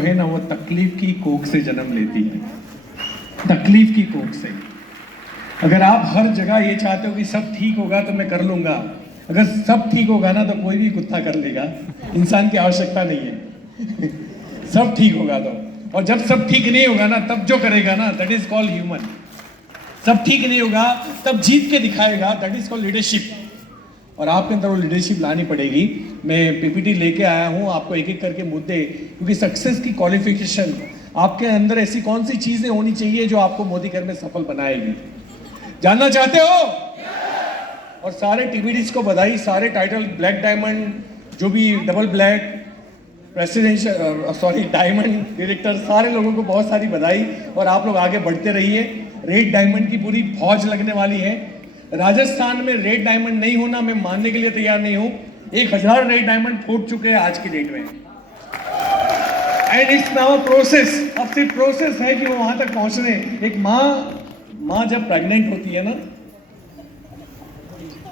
है ना वो तकलीफ की कोख से जन्म लेती है, तकलीफ की कोख से। अगर आप हर जगह ये चाहते हो कि सब ठीक होगा तो मैं कर लूंगा, अगर सब ठीक होगा ना तो कोई भी कुत्ता कर लेगा, इंसान की आवश्यकता नहीं है। सब ठीक होगा तो, और जब सब ठीक नहीं होगा ना तब जो करेगा ना दैट इज कॉल्ड ह्यूमन। सब ठीक नहीं होगा तब जीत के दिखाएगा, दैट इज कॉल्ड लीडरशिप। और आपके अंदर वो लीडरशिप लानी पड़ेगी। मैं पीपीटी लेके आया हूँ आपको एक एक करके मुद्दे, क्योंकि सक्सेस की क्वालिफिकेशन आपके अंदर ऐसी कौन सी चीजें होनी चाहिए जो आपको मोदी घर में सफल बनाएगी, जानना चाहते हो? और सारे टीबीडीज को बधाई, सारे टाइटल ब्लैक डायमंड, जो भी double black presidential sorry diamond director, सारे लोगों को बहुत सारी बधाई। और आप लोग आगे बढ़ते रहिए। रेड डायमंड की पूरी फौज लगने वाली है। राजस्थान में रेड डायमंड नहीं होना मैं मानने के लिए तैयार नहीं हूं। 1000 रेड डायमंड फूट चुके हैं आज की डेट में, एंड इट्स नाउ प्रोसेस। अब सिर्फ प्रोसेस है कि वो वहां तक पहुंच रहे हैं। एक माँ जब प्रेग्नेंट होती है ना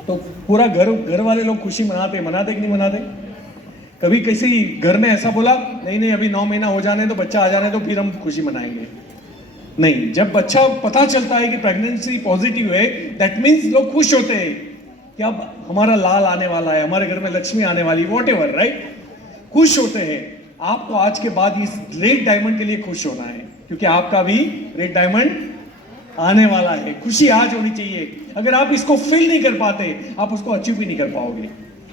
तो पूरा घर वाले लोग खुशी मनाते कि नहीं मनाते? कभी किसी घर में ऐसा बोला नहीं अभी 9 महीना हो जाने तो, बच्चा आ जाने तो फिर हम खुशी मनाएंगे? नहीं, जब बच्चा पता चलता है कि प्रेगनेंसी पॉजिटिव है, दैट मीन्स लोग खुश होते हैं कि अब हमारा लाल आने वाला है, हमारे घर में लक्ष्मी आने वाली, वॉट एवर, राइट? खुश होते हैं। आपको आज के बाद इस रेड डायमंड के लिए खुश होना है, क्योंकि आपका भी रेड डायमंड आने वाला है। खुशी आज होनी चाहिए। अगर आप इसको फील नहीं कर पाते आप उसको अचीव भी नहीं कर पाओगे।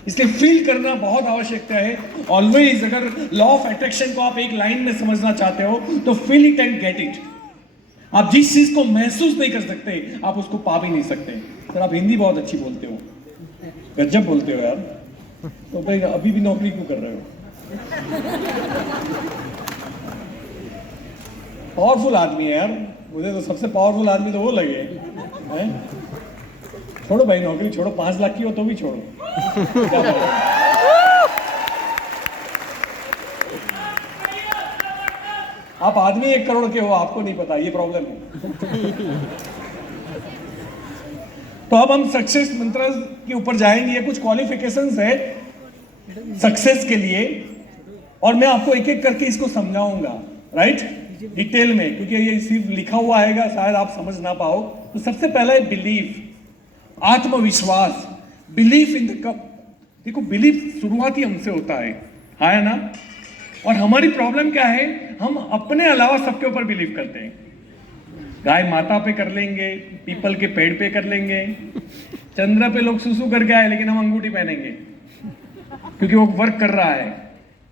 इसलिए फील करना बहुत आवश्यकता है। ऑलवेज अगर लॉ ऑफ अट्रैक्शन को आप एक लाइन में समझना चाहते हो तो feel it and get it. आप जिस चीज को महसूस नहीं कर सकते आप उसको पा भी नहीं सकते। सर आप हिंदी बहुत अच्छी बोलते हो, गजब बोलते हो यार, तो भाई अभी भी नौकरी क्यों कर रहे हो? पावरफुल आदमी है यार, मुझे तो सबसे पावरफुल आदमी तो वो लगे हैं। छोड़ो भाई नौकरी छोड़ो, 5 लाख की हो तो भी छोड़ो। क्या बात है? आप आदमी 1 करोड़ के हो, आपको नहीं पता, ये प्रॉब्लम है। तो अब हम सक्सेस मंत्र के ऊपर जाएंगे। ये कुछ क्वालिफिकेशंस है सक्सेस के लिए, और मैं आपको एक एक करके इसको समझाऊंगा, राइट, डिटेल में, क्योंकि ये सिर्फ लिखा हुआ आएगा शायद आप समझ ना पाओ। तो सबसे पहला है बिलीफ, आत्मविश्वास, बिलीफ इन द कप। देखो बिलीफ शुरुआत ही हमसे होता है ना? और हमारी प्रॉब्लम क्या है, हम अपने अलावा सबके ऊपर बिलीव करते हैं। गाय माता पे कर लेंगे, पीपल के पेड़ पे कर लेंगे, चंद्र पे लोग सुसु करके आए लेकिन हम अंगूठी पहनेंगे क्योंकि वो वर्क कर रहा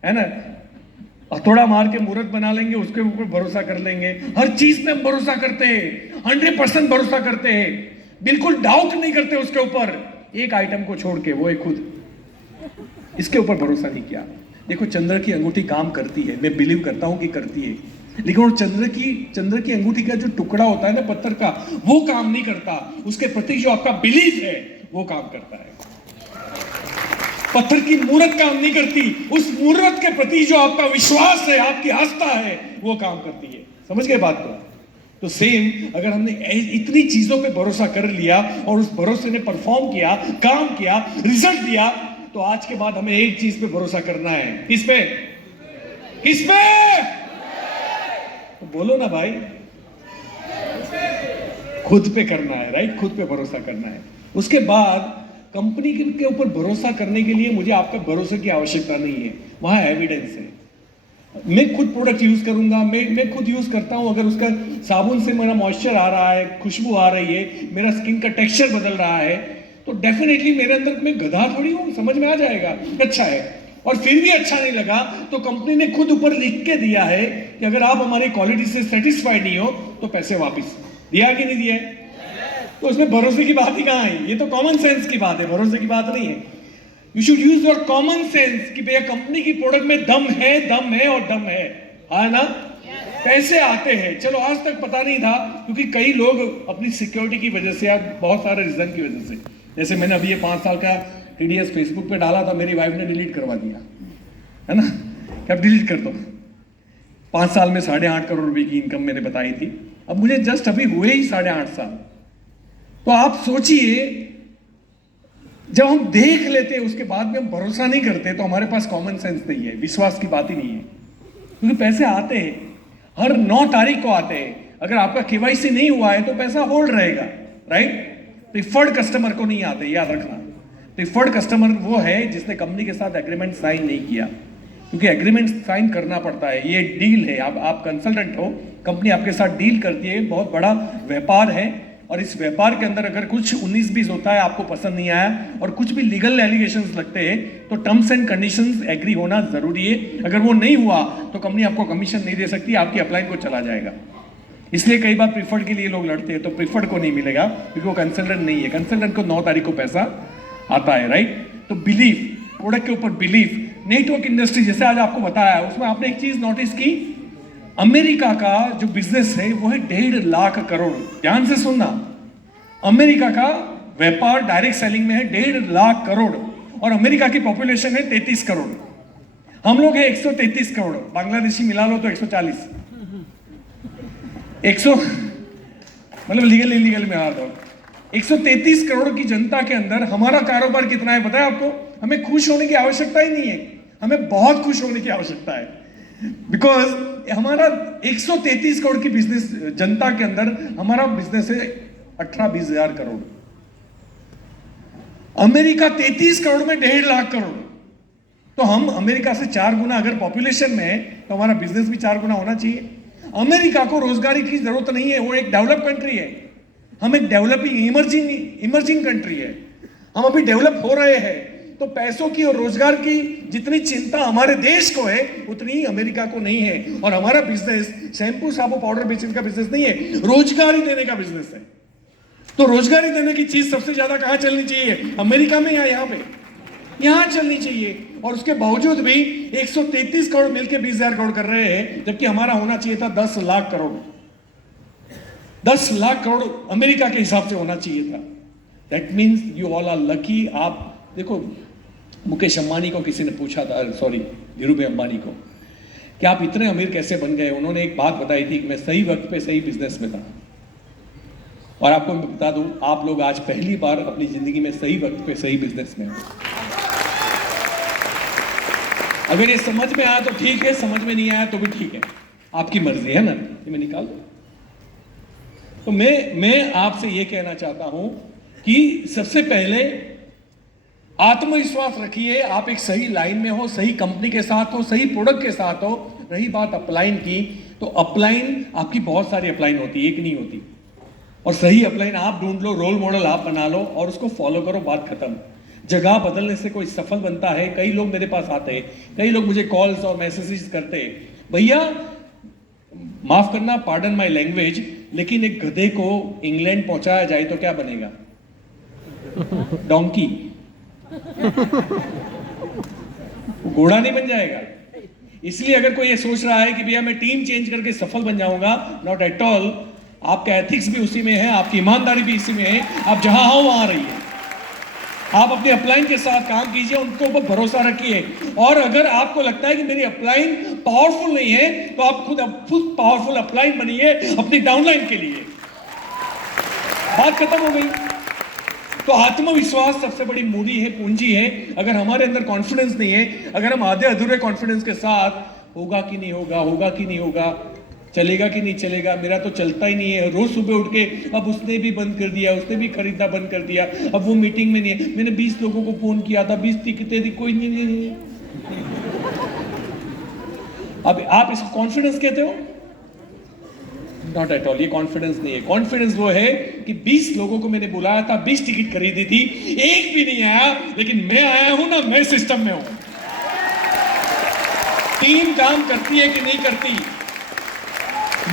है ना? हथौड़ा मार के मूर्त बना लेंगे, उसके ऊपर भरोसा कर लेंगे। हर चीज पे हम भरोसा करते हैं, 100% भरोसा करते हैं, बिल्कुल डाउट नहीं करते उसके ऊपर। एक आइटम को छोड़ के, वो है खुद, इसके ऊपर भरोसा नहीं किया। देखो चंद्र की अंगूठी काम करती है, मैं बिलीव करता हूं कि करती है, लेकिन वो चंद्र की अंगूठी का जो टुकड़ा होता है ना पत्थर का, वो काम नहीं करता। उसके प्रति जो आपका बिलीफ है वो काम करता है। पत्थर की मूर्त काम नहीं करती, उस मूर्त के प्रति जो आपका विश्वास है, आपकी आस्था है, वो काम करती है। समझ गए बात को? तो सेम अगर हमने इतनी चीजों पे भरोसा कर लिया और उस भरोसे ने परफॉर्म किया, काम किया, रिजल्ट दिया, तो आज के बाद हमें एक चीज पे भरोसा करना है। किस पे? तो बोलो ना भाई, खुद पे करना है, राइट? खुद पे भरोसा करना है। उसके बाद कंपनी के ऊपर भरोसा करने के लिए मुझे आपका भरोसे की आवश्यकता नहीं है, वहां एविडेंस है। मैं खुद प्रोडक्ट यूज करूंगा, मैं खुद यूज करता हूं। अगर उसका साबुन से मेरा मॉइस्चर आ रहा है, खुशबू आ रही है, मेरा स्किन का टेक्सचर बदल रहा है, तो डेफिनेटली मेरे अंदर, मैं गधा थोड़ी हूं, समझ में आ जाएगा अच्छा है। और फिर भी अच्छा नहीं लगा तो कंपनी ने खुद ऊपर लिख के दिया है कि अगर आप हमारी क्वालिटी से सेटिस्फाइड नहीं हो तो पैसे वापस। दिया कि नहीं दिया? तो उसमें भरोसे की बात ही कहां है? ये तो कॉमन सेंस की बात है, भरोसे की बात नहीं है। You should use your common sense कि भैया कंपनी की प्रोडक्ट में दम है और दम है ना? पैसे आते हैं। चलो आज तक पता नहीं था, क्योंकि कई लोग अपनी सिक्योरिटी की वजह से या बहुत सारे रीजन की वजह से, जैसे मैंने अभी ये 5 साल का टीडीएस फेसबुक पे डाला था, मेरी वाइफ ने डिलीट करवा दिया, है ना? क्या डिलीट कर दो? 5 साल में 8.5 करोड़ रुपए की इनकम मैंने बताई थी, अब मुझे जस्ट अभी हुए ही 8.5 साल। तो आप सोचिए, जब हम देख लेते हैं उसके बाद में हम भरोसा नहीं करते, तो हमारे पास कॉमन सेंस नहीं है, विश्वास की बात ही नहीं है। क्योंकि पैसे आते हैं, हर 9 तारीख को आते हैं। अगर आपका केवाईसी नहीं हुआ है तो पैसा होल्ड रहेगा, राइट। प्रिफर्ड कस्टमर को नहीं आते, याद रखना। प्रिफर्ड कस्टमर वो है जिसने कंपनी के साथ एग्रीमेंट साइन नहीं किया, क्योंकि एग्रीमेंट साइन करना पड़ता है। ये डील है, आप कंसल्टेंट हो, कंपनी आपके साथ डील करती है, बहुत बड़ा व्यापार है। और इस व्यापार के अंदर अगर कुछ 19-20 होता है, आपको पसंद नहीं आया और कुछ भी लीगल एलिगेशंस लगते हैं, तो टर्म्स एंड कंडीशंस एग्री होना जरूरी है। अगर वो नहीं हुआ तो कंपनी आपको कमीशन नहीं दे सकती, आपकी अपलाइन को चला जाएगा। इसलिए कई बार प्रीफर्ड के लिए लोग लड़ते हैं, तो प्रीफर्ड को नहीं मिलेगा क्योंकि वो कंसल्टेंट नहीं है। कंसल्टेंट को 9 तारीख को पैसा आता है, राइट। तो बिलीव, प्रोडक्ट के ऊपर बिलीव। नेटवर्क इंडस्ट्री जैसे आज आपको बताया, उसमें आपने एक चीज नोटिस की, अमेरिका का जो बिजनेस है वो है 1.5 लाख करोड़। ध्यान से सुनना, अमेरिका का व्यापार डायरेक्ट सेलिंग में है 1.5 लाख करोड़ और अमेरिका की पॉपुलेशन है 33 करोड़। हम लोग है 133 करोड़, बांग्लादेशी मिला लो तो 140, 100 मतलब लीगल इलीगल में आ दो। 133 करोड़ की जनता के अंदर हमारा कारोबार कितना है पता है आपको? हमें खुश होने की आवश्यकता ही नहीं है, हमें बहुत खुश होने की आवश्यकता है। बिकॉज हमारा 133 करोड़ की बिजनेस जनता के अंदर हमारा बिजनेस है 18-20 हजार करोड़। अमेरिका 33 करोड़ में 1.5 लाख करोड़। तो हम अमेरिका से 4 गुना अगर पॉपुलेशन में है तो हमारा बिजनेस भी 4 गुना होना चाहिए। अमेरिका को रोजगारी की जरूरत नहीं है, वो एक डेवलप कंट्री है, हम एक डेवलपिंग इमर्जिंग कंट्री है। हम अभी डेवलप हो रहे हैं, तो पैसों की और रोजगार की जितनी चिंता हमारे देश को है उतनी ही अमेरिका को नहीं है। और हमारा बिजनेस शैम्पू साबुन पाउडर बेचने का बिजनेस नहीं है, रोजगारी देने का बिजनेस है। तो रोजगारी देने की चीज सबसे ज्यादा कहां चलनी चाहिए? अमेरिका में या यहाँ पे? यहां चलनी चाहिए। और उसके बावजूद भी 133 करोड़ मिलकर 20,000 करोड़ कर रहे हैं, जबकि हमारा होना चाहिए था 10 लाख करोड़। 10 लाख करोड़ अमेरिका के हिसाब से होना चाहिए था। That means you all are lucky. आप देखो, मुकेश अंबानी को किसी ने पूछा था, सॉरी धीरूभाई अंबानी को, कि आप इतने अमीर कैसे बन गए? उन्होंने एक बात बताई थी कि मैं सही वक्त पे सही बिजनेस में था। और आपको मैं बता दूं, आप लोग आज पहली बार अपनी जिंदगी में सही वक्त पे सही बिजनेस में हो। अगर ये समझ में आया तो ठीक है, समझ में नहीं आया तो भी ठीक है, आपकी मर्जी है ना, ये मैं निकाल दूं। तो मैं आपसे ये कहना चाहता हूं कि सबसे पहले आत्मविश्वास रखिए। आप एक सही लाइन में हो, सही कंपनी के साथ हो, सही प्रोडक्ट के साथ हो। रही बात अपलाइन की, तो अपलाइन आपकी बहुत सारी अपलाइन होती है, एक नहीं होती। और सही अपलाइन आप ढूंढ लो, रोल मॉडल आप बना लो और उसको फॉलो करो, बात खत्म। जगह बदलने से कोई सफल बनता है? कई लोग मेरे पास आते हैं, कई लोग मुझे कॉल्स और मैसेजेस करते हैं, भैया माफ करना, पार्डन माय लैंग्वेज, लेकिन एक गधे को इंग्लैंड पहुंचाया जाए तो क्या बनेगा? डोंकी। घोड़ा नहीं बन जाएगा। इसलिए अगर कोई ये सोच रहा है कि भैया मैं टीम चेंज करके सफल बन जाऊंगा, नॉट एट ऑल। आपका एथिक्स भी उसी में है, आपकी ईमानदारी भी इसी में है। आप जहां हो वहां रहिए, आप अपनी अपलाइन के साथ काम कीजिए, उनको ऊपर भरोसा रखिए। और अगर आपको लगता है कि मेरी अपलाइन पावरफुल नहीं है, तो आप खुद पावरफुल अपलाइन बनिए अपनी डाउनलाइन के लिए। बात खत्म हो गई। तो आत्मविश्वास सबसे बड़ी मूड़ी है, पूंजी है। अगर हमारे अंदर कॉन्फिडेंस नहीं है, अगर हम आधे अधूरे कॉन्फिडेंस के साथ होगा कि नहीं होगा, होगा कि नहीं होगा, चलेगा कि नहीं चलेगा, मेरा तो चलता ही नहीं है, रोज सुबह उठ के अब उसने भी बंद कर दिया, उसने भी खरीदना बंद कर दिया, अब वो मीटिंग में नहीं है, मैंने 20 लोगों को फोन किया था, 20 टिकटें दी, कोई नहीं। अब आप इसको कॉन्फिडेंस कहते हो? नॉट एट ऑल, ये कॉन्फिडेंस नहीं है। कॉन्फिडेंस वो है कि 20 लोगों को मैंने बुलाया था, 20 टिकट खरीदी थी, एक भी नहीं आया, लेकिन मैं आया हूं ना, मैं सिस्टम में हूं। टीम काम करती है कि नहीं करती,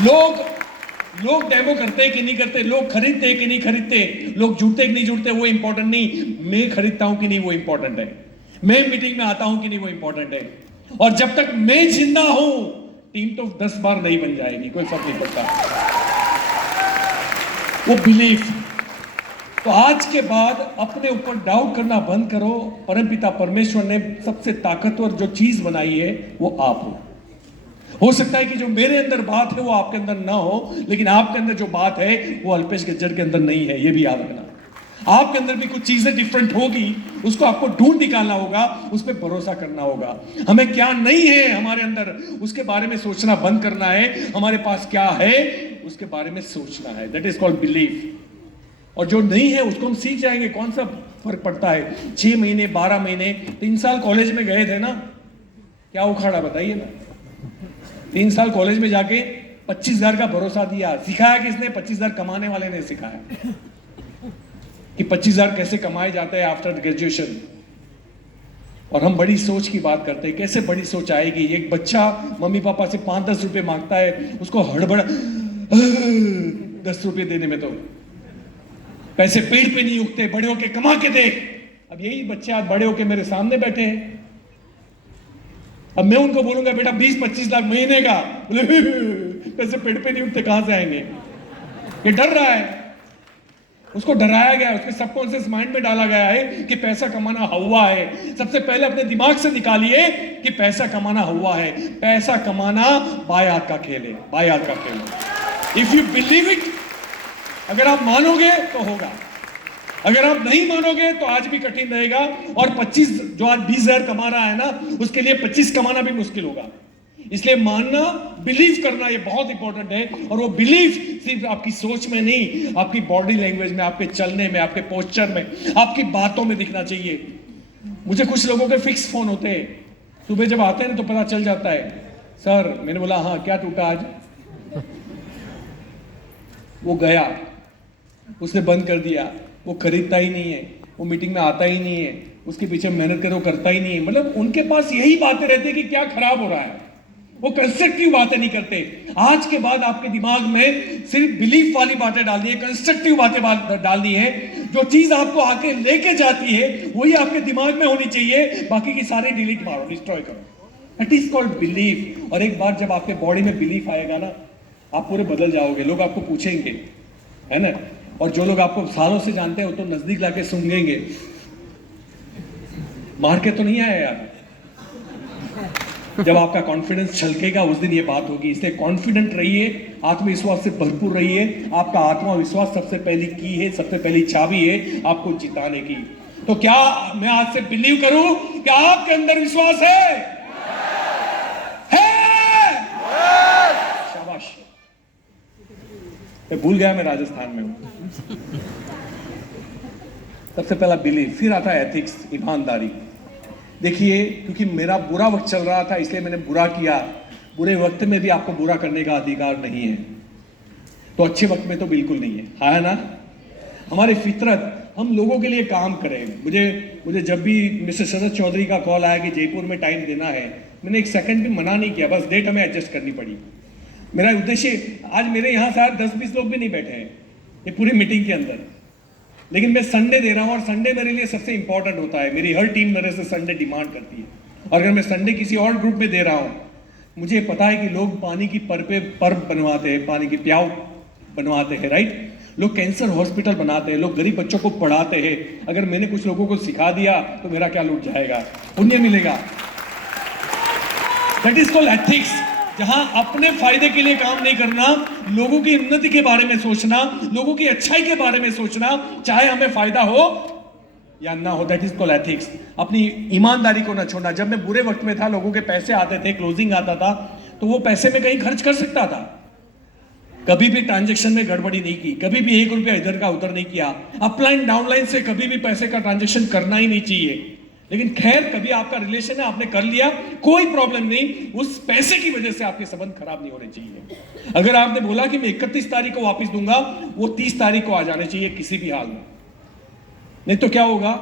लोग डेमो करते हैं कि नहीं करते, लोग खरीदते हैं कि नहीं खरीदते, लोग जुड़ते कि नहीं जुड़ते, वो इंपॉर्टेंट नहीं। मैं खरीदता हूं कि नहीं वो इंपॉर्टेंट है, मैं मीटिंग में आता हूं कि नहीं वो इंपॉर्टेंट है। और जब तक मैं जिंदा हूं, टीम तो 10 बार नहीं बन जाएगी, कोई फर्क नहीं पड़ता। वो बिलीफ। तो आज के बाद अपने ऊपर डाउट करना बंद करो। परमपिता परमेश्वर ने सबसे ताकतवर जो चीज बनाई है वो आप हो सकता है कि जो मेरे अंदर बात है वो आपके अंदर ना हो, लेकिन आपके अंदर जो बात है वो अल्पेश गज्जर के अंदर नहीं है, ये भी याद रखना। आपके अंदर भी कुछ चीजें डिफरेंट होगी, उसको आपको ढूंढ निकालना होगा, उस पर भरोसा करना होगा। हमें क्या नहीं है हमारे अंदर, उसके बारे में सोचना बंद करना है। हमारे पास क्या है उसके बारे में सोचना है। That is called belief. और जो नहीं है उसको हम सीख जाएंगे। कौन सा फर्क पड़ता है? 6 महीने, 12 महीने, 3 साल कॉलेज में गए थे ना, क्या उखाड़ा बताइए ना। 3 साल कॉलेज में जाके 25,000 का भरोसा दिया। सिखाया किसने? 25,000 कमाने वाले ने सिखाया कि 25,000 कैसे कमाए जाते हैं आफ्टर ग्रेजुएशन। और हम बड़ी सोच की बात करते हैं। कैसे बड़ी सोच आएगी? एक बच्चा मम्मी पापा से 5-10 रुपए मांगता है, उसको हड़बड़ 10 रुपए देने में तो पैसे पेड़ पे नहीं उगते। बड़े होके कमा के देख। अब यही बच्चे आज बड़े होके मेरे सामने बैठे हैं। अब मैं उनको बोलूंगा बेटा 20-25 लाख महीने का, बोले पैसे पेड़ पे नहीं उगते, कहां से आएंगे? ये डर रहा है। उसको डराया गया, उसके सबकॉन्शियस माइंड में डाला गया है कि पैसा कमाना हवा है। सबसे पहले अपने दिमाग से निकालिए कि पैसा कमाना हवा है। पैसा कमाना बाएं हाथ का खेल है, बाएं हाथ का खेल है। इफ यू बिलीव इट, अगर आप मानोगे तो होगा, अगर आप नहीं मानोगे तो आज भी कठिन रहेगा। और 25 जो आज 20,000 कमा रहा है ना, उसके लिए 25 कमाना भी मुश्किल होगा। इसलिए मानना, बिलीव करना, ये बहुत इंपॉर्टेंट है। और वो बिलीव सिर्फ आपकी सोच में नहीं, आपकी बॉडी लैंग्वेज में, आपके चलने में, आपके पोस्चर में, आपकी बातों में दिखना चाहिए। मुझे कुछ लोगों के फिक्स फोन होते हैं, सुबह जब आते हैं तो पता चल जाता है। सर, मैंने बोला हाँ, क्या टूटा आज? वो गया, उसने बंद कर दिया, वो खरीदता ही नहीं है, वो मीटिंग में आता ही नहीं है, उसके पीछे मेहनत करे वो करता ही नहीं है। मतलब उनके पास यही बातें रहती है कि क्या खराब हो रहा है। वो कंस्ट्रक्टिव बातें नहीं करते। आज के बाद आपके दिमाग में सिर्फ बिलीफ वाली बातें डालनी है, कंस्ट्रक्टिव बातें डालनी है। जो चीज आपको आके लेके जाती है वही आपके दिमाग में होनी चाहिए, बाकी की सारी डिलीट मारो, डिस्ट्रॉय करो। It is called belief. और एक बार जब आपके बॉडी में बिलीफ आएगा ना, आप पूरे बदल जाओगे। लोग आपको पूछेंगे, है ना। और जो लोग आपको सालों से जानते हैं वो तो नजदीक लाके सूंघेंगे, मार के तो नहीं आया यार। जब आपका कॉन्फिडेंस छलकेगा उस दिन ये बात होगी। इसलिए कॉन्फिडेंट रहिए, आत्मविश्वास से भरपूर रहिए। आपका आत्मविश्वास सबसे पहली की है, सबसे पहली चाबी है आपको जिताने की। तो क्या मैं आज से बिलीव करूं कि आपके अंदर विश्वास है? शाबाश। मैं भूल गया मैं राजस्थान में हूं। सबसे पहला बिलीव, फिर आता है एथिक्स, ईमानदारी। देखिए, क्योंकि मेरा बुरा वक्त चल रहा था इसलिए मैंने बुरा किया। बुरे वक्त में भी आपको बुरा करने का अधिकार नहीं है, तो अच्छे वक्त में तो बिल्कुल नहीं है, है ना। हमारी फितरत, हम लोगों के लिए काम करें। मुझे जब भी मिस्टर शरद चौधरी का कॉल आया कि जयपुर में टाइम देना है, मैंने एक सेकंड भी मना नहीं किया, बस डेट हमें एडजस्ट करनी पड़ी। मेरा उद्देश्य, आज मेरे यहाँ शायद 10-20 लोग भी नहीं बैठे हैं ये पूरी मीटिंग के अंदर, लेकिन मैं संडे दे रहा हूं और संडे मेरे लिए सबसे इंपॉर्टेंट होता है। मेरी हर टीम मेरे से संडे डिमांड करती है। और अगर मैं संडे किसी और ग्रुप में दे रहा हूं, मुझे पता है कि लोग पानी की पर्व बनवाते हैं, पानी की प्याऊ बनवाते हैं, राइट। लोग कैंसर हॉस्पिटल बनाते हैं, लोग गरीब बच्चों को पढ़ाते हैं। अगर मैंने कुछ लोगों को सिखा दिया तो मेरा क्या लूट जाएगा? पुण्य मिलेगा। That is called ethics. जहां अपने फायदे के लिए काम नहीं करना, लोगों की उन्नति के बारे में सोचना, लोगों की अच्छाई के बारे में सोचना, चाहे हमें फायदा हो या ना हो। That is called ethics. अपनी ईमानदारी को ना छोड़ना। जब मैं बुरे वक्त में था, लोगों के पैसे आते थे, क्लोजिंग आता था, तो वो पैसे में कहीं खर्च कर सकता था। कभी भी ट्रांजैक्शन में गड़बड़ी नहीं की, कभी भी 1 रुपया इधर का उधर नहीं किया। अपलाइन डाउनलाइन से कभी भी पैसे का ट्रांजैक्शन करना ही नहीं चाहिए। लेकिन खैर, कभी आपका रिलेशन है, आपने कर लिया, कोई प्रॉब्लम नहीं। उस पैसे की वजह से आपके संबंध खराब नहीं होने चाहिए। अगर आपने बोला कि मैं 31 तारीख को वापस दूंगा, वो 30 तारीख को आ जाने चाहिए किसी भी हाल में। नहीं तो क्या होगा?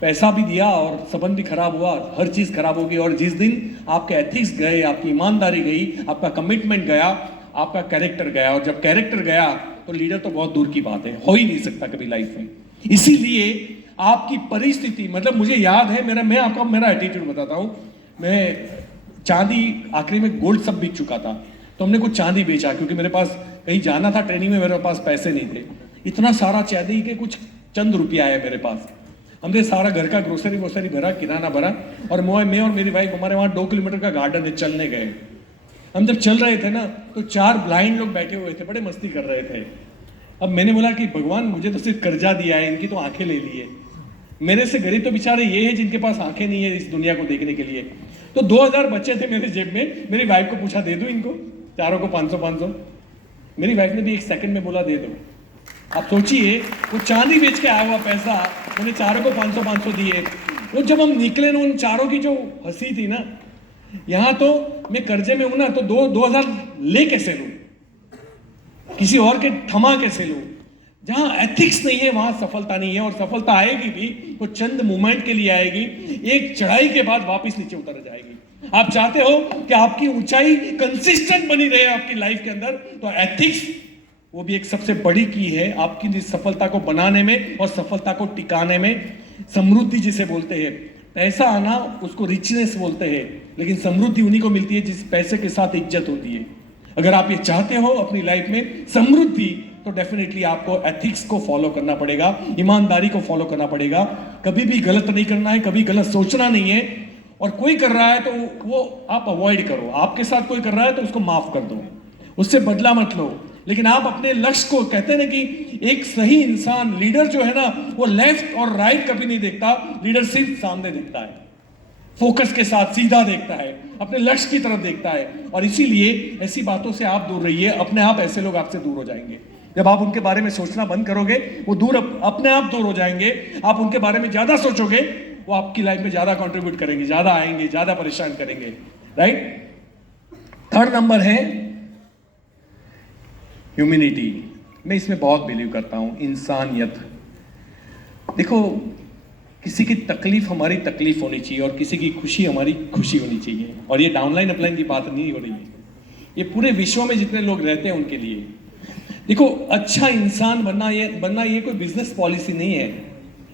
पैसा भी दिया और संबंध भी खराब हुआ, हर चीज खराब होगी। और जिस दिन आपके एथिक्स गए, आपकी ईमानदारी गई, आपका कमिटमेंट गया, आपका कैरेक्टर गया, और जब कैरेक्टर गया तो लीडर तो बहुत दूर की बात है, हो ही नहीं सकता कभी लाइफ में। इसीलिए आपकी परिस्थिति, मतलब मुझे याद है, मैं आपको मेरा एटीट्यूड बताता हूं। मैं चांदी, आखिरी में गोल्ड सब बिक चुका था, तो हमने कुछ चांदी बेचा, क्योंकि मेरे पास कहीं जाना था ट्रेनिंग में, मेरे पास पैसे नहीं थे। इतना सारा चांदी के कुछ चंद रुपया आया मेरे पास। हमने सारा घर का ग्रोसरी भरा, किराना भरा, और मैं और मेरी वाइफ, हमारे वहाँ 2 किलोमीटर का गार्डन है, चलने गए। हम जब चल रहे थे ना, तो 4 ब्लाइंड लोग बैठे हुए थे, बड़े मस्ती कर रहे थे। अब मैंने बोला कि भगवान मुझे तो सिर्फ कर्जा दिया है, इनकी तो आंखें ले ली है, मेरे से गरीब तो बेचारे ये हैं जिनके पास आंखें नहीं है इस दुनिया को देखने के लिए। तो 2000 बच्चे थे मेरे जेब में, मेरी वाइफ को पूछा दे दूं इनको चारों को 500-500। मेरी वाइफ ने भी एक सेकंड में बोला दे दो। आप सोचिए वो चांदी बेच के आया हुआ पैसा उन्हें चारों को 500-500 दिए। वो जब हम निकले ना, उन चारों की जो हंसी थी ना, यहाँ तो मैं कर्जे में हूं ना, तो 2000 ले कैसे लूं, किसी और के थमा कैसे लूं। जहां एथिक्स नहीं है वहां सफलता नहीं है, और सफलता आएगी भी तो चंद मोमेंट के लिए आएगी, एक चढ़ाई के बाद वापस नीचे उतर जाएगी। आप चाहते हो कि आपकी ऊंचाई कंसिस्टेंट बनी रहे आपकी लाइफ के अंदर, तो एथिक्स वो भी एक सबसे बड़ी की है आपकी सफलता को बनाने में और सफलता को टिकाने में। समृद्धि जिसे बोलते हैं, पैसा आना उसको रिचनेस बोलते हैं, लेकिन समृद्धि उन्हीं को मिलती है जिस पैसे के साथ इज्जत होती है। अगर आप ये चाहते हो अपनी लाइफ में समृद्धि, तो डेफिनेटली आपको एथिक्स को फॉलो करना पड़ेगा, ईमानदारी को फॉलो करना पड़ेगा। कभी भी गलत नहीं करना है, कभी गलत सोचना नहीं है। और कोई कर रहा है तो वो आप अवॉइड करो, आपके साथ कोई कर रहा है तो उसको माफ कर दो, उससे बदला मत लो। लेकिन आप अपने लक्ष्य को, कहते हैं ना कि एक सही इंसान लीडर जो है ना, वो लेफ्ट और राइट कभी नहीं देखता, लीडर सिर्फ सामने देखता है, फोकस के साथ सीधा देखता है, अपने लक्ष्य की तरफ देखता है। और इसीलिए ऐसी बातों से आप दूर रहिए, अपने आप ऐसे लोग आपसे दूर हो जाएंगे। जब आप उनके बारे में सोचना बंद करोगे, वो अपने आप दूर हो जाएंगे। आप उनके बारे में ज्यादा सोचोगे, वो आपकी लाइफ में ज्यादा कंट्रीब्यूट करेंगे, ज्यादा आएंगे, ज्यादा परेशान करेंगे। राइट। थर्ड नंबर है ह्यूमैनिटी। मैं इसमें बहुत बिलीव करता हूं, इंसानियत। देखो, किसी की तकलीफ हमारी तकलीफ होनी चाहिए और किसी की खुशी हमारी खुशी होनी चाहिए। और ये डाउनलाइन अपलाइन की बात नहीं हो रही है, ये पूरे विश्व में जितने लोग रहते हैं उनके लिए। देखो, अच्छा इंसान बनना ये कोई बिजनेस पॉलिसी नहीं है।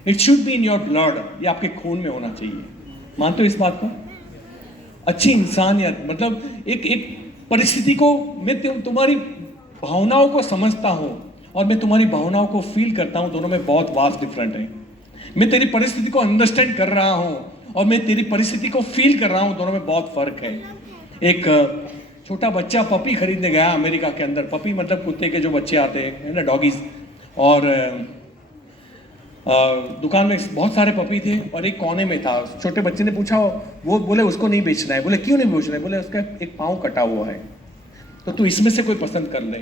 It should be in your blood, ये आपके खून में होना चाहिए। मानते हो इस बात को? अच्छी इंसानियत मतलब एक परिस्थिति को, मैं तुम्हारी भावनाओं को समझता हूं और मैं तुम्हारी भावनाओं को फील करता हूं, दोनों में बहुत वास्ट डिफरेंट है। मैं तेरी परिस्थिति को अंडरस्टैंड कर रहा हूं और मैं तेरी परिस्थिति को फील कर रहा हूं, दोनों में बहुत फर्क है। एक छोटा बच्चा पपी खरीदने गया अमेरिका के अंदर। पपी मतलब कुत्ते के जो बच्चे आते हैं ना, डॉगीज। और दुकान में बहुत सारे पपी थे और एक कोने में था। छोटे बच्चे ने पूछा, वो बोले उसको नहीं बेचना है। बोले क्यों नहीं बेचना है? बोले उसका एक पाँव कटा हुआ है, तो तू इसमें से कोई पसंद कर ले।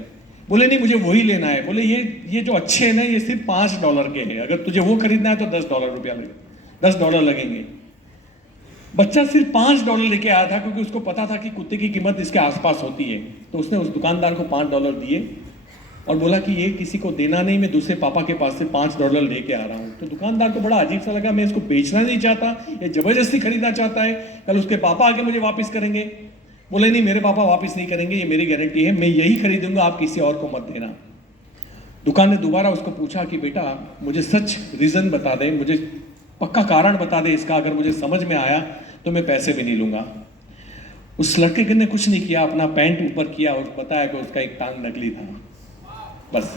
बोले नहीं, मुझे वही लेना है। बोले ये जो अच्छे हैं ना, ये सिर्फ $5 के हैं, अगर तुझे वो खरीदना है तो $10 लगेंगे। बच्चा सिर्फ $5 लेके आया था, क्योंकि उसको पता था कि कुत्ते की कीमत इसके आसपास होती है। तो उसने उस दुकानदार को $5 दिए और बोला कि ये किसी को देना नहीं, मैं दूसरे पापा के पास से $5 लेके आ रहा हूँ। तो दुकानदार को बड़ा अजीब सा लगा, मैं इसको बेचना नहीं चाहता, ये जबरदस्ती खरीदना चाहता है, कल उसके पापा आके मुझे वापस करेंगे। बोले नहीं, मेरे पापा वापस नहीं करेंगे, ये मेरी गारंटी है, मैं यही खरीदूंगा, आप किसी और को मत देना। दुकान ने दोबारा उसको पूछा कि बेटा मुझे सच रीजन बता दे, मुझे पक्का कारण बता दे इसका, अगर मुझे समझ में आया तो मैं पैसे भी नहीं लूंगा। उस लड़के ने कुछ नहीं किया, अपना पैंट ऊपर किया और बताया कि उसका एक टांग नकली था। बस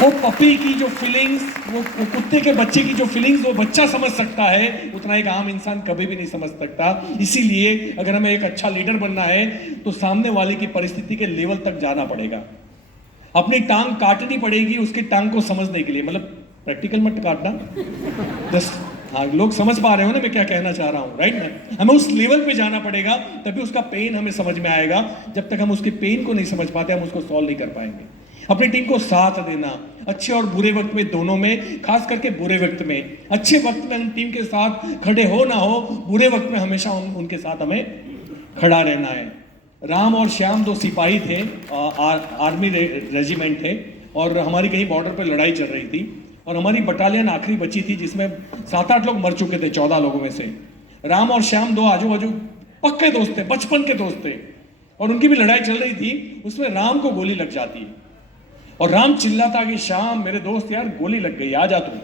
वो पपी की जो फीलिंग्स, वो कुत्ते के बच्चे की जो फीलिंग्स वो बच्चा समझ सकता है, उतना एक आम इंसान कभी भी नहीं समझ सकता। इसीलिए अगर हमें एक अच्छा लीडर बनना है तो सामने वाले की परिस्थिति के लेवल तक जाना पड़ेगा, अपनी टांग काटनी पड़ेगी उसकी टांग को समझने के लिए। मतलब प्रैक्टिकल मत काटना, हाँ, लोग समझ पा रहे हो ना मैं क्या कहना चाह रहा हूँ, राइट ना? हमें उस लेवल पे जाना पड़ेगा, तभी उसका पेन हमें समझ में आएगा। जब तक हम उसके पेन को नहीं समझ पाते, हम उसको सॉल्व नहीं कर पाएंगे। अपनी टीम को साथ देना, अच्छे और बुरे वक्त में, दोनों में, खास करके बुरे वक्त में। अच्छे वक्त में हम टीम के साथ खड़े हो ना हो, बुरे वक्त में हमेशा उनके साथ हमें खड़ा रहना है। राम और श्याम 2 सिपाही थे, आर्मी रेजिमेंट थे, और हमारी कहीं बॉर्डर पर लड़ाई चल रही थी और हमारी बटालियन आखिरी बची थी, जिसमें 7-8 लोग मर चुके थे 14 लोगों में से। राम और श्याम 2 आजू बाजू पक्के दोस्त थे, बचपन के दोस्त थे, और उनकी भी लड़ाई चल रही थी। उसमें राम को गोली लग जाती है और राम चिल्लाता कि श्याम मेरे दोस्त यार गोली लग गई, आ जा तू।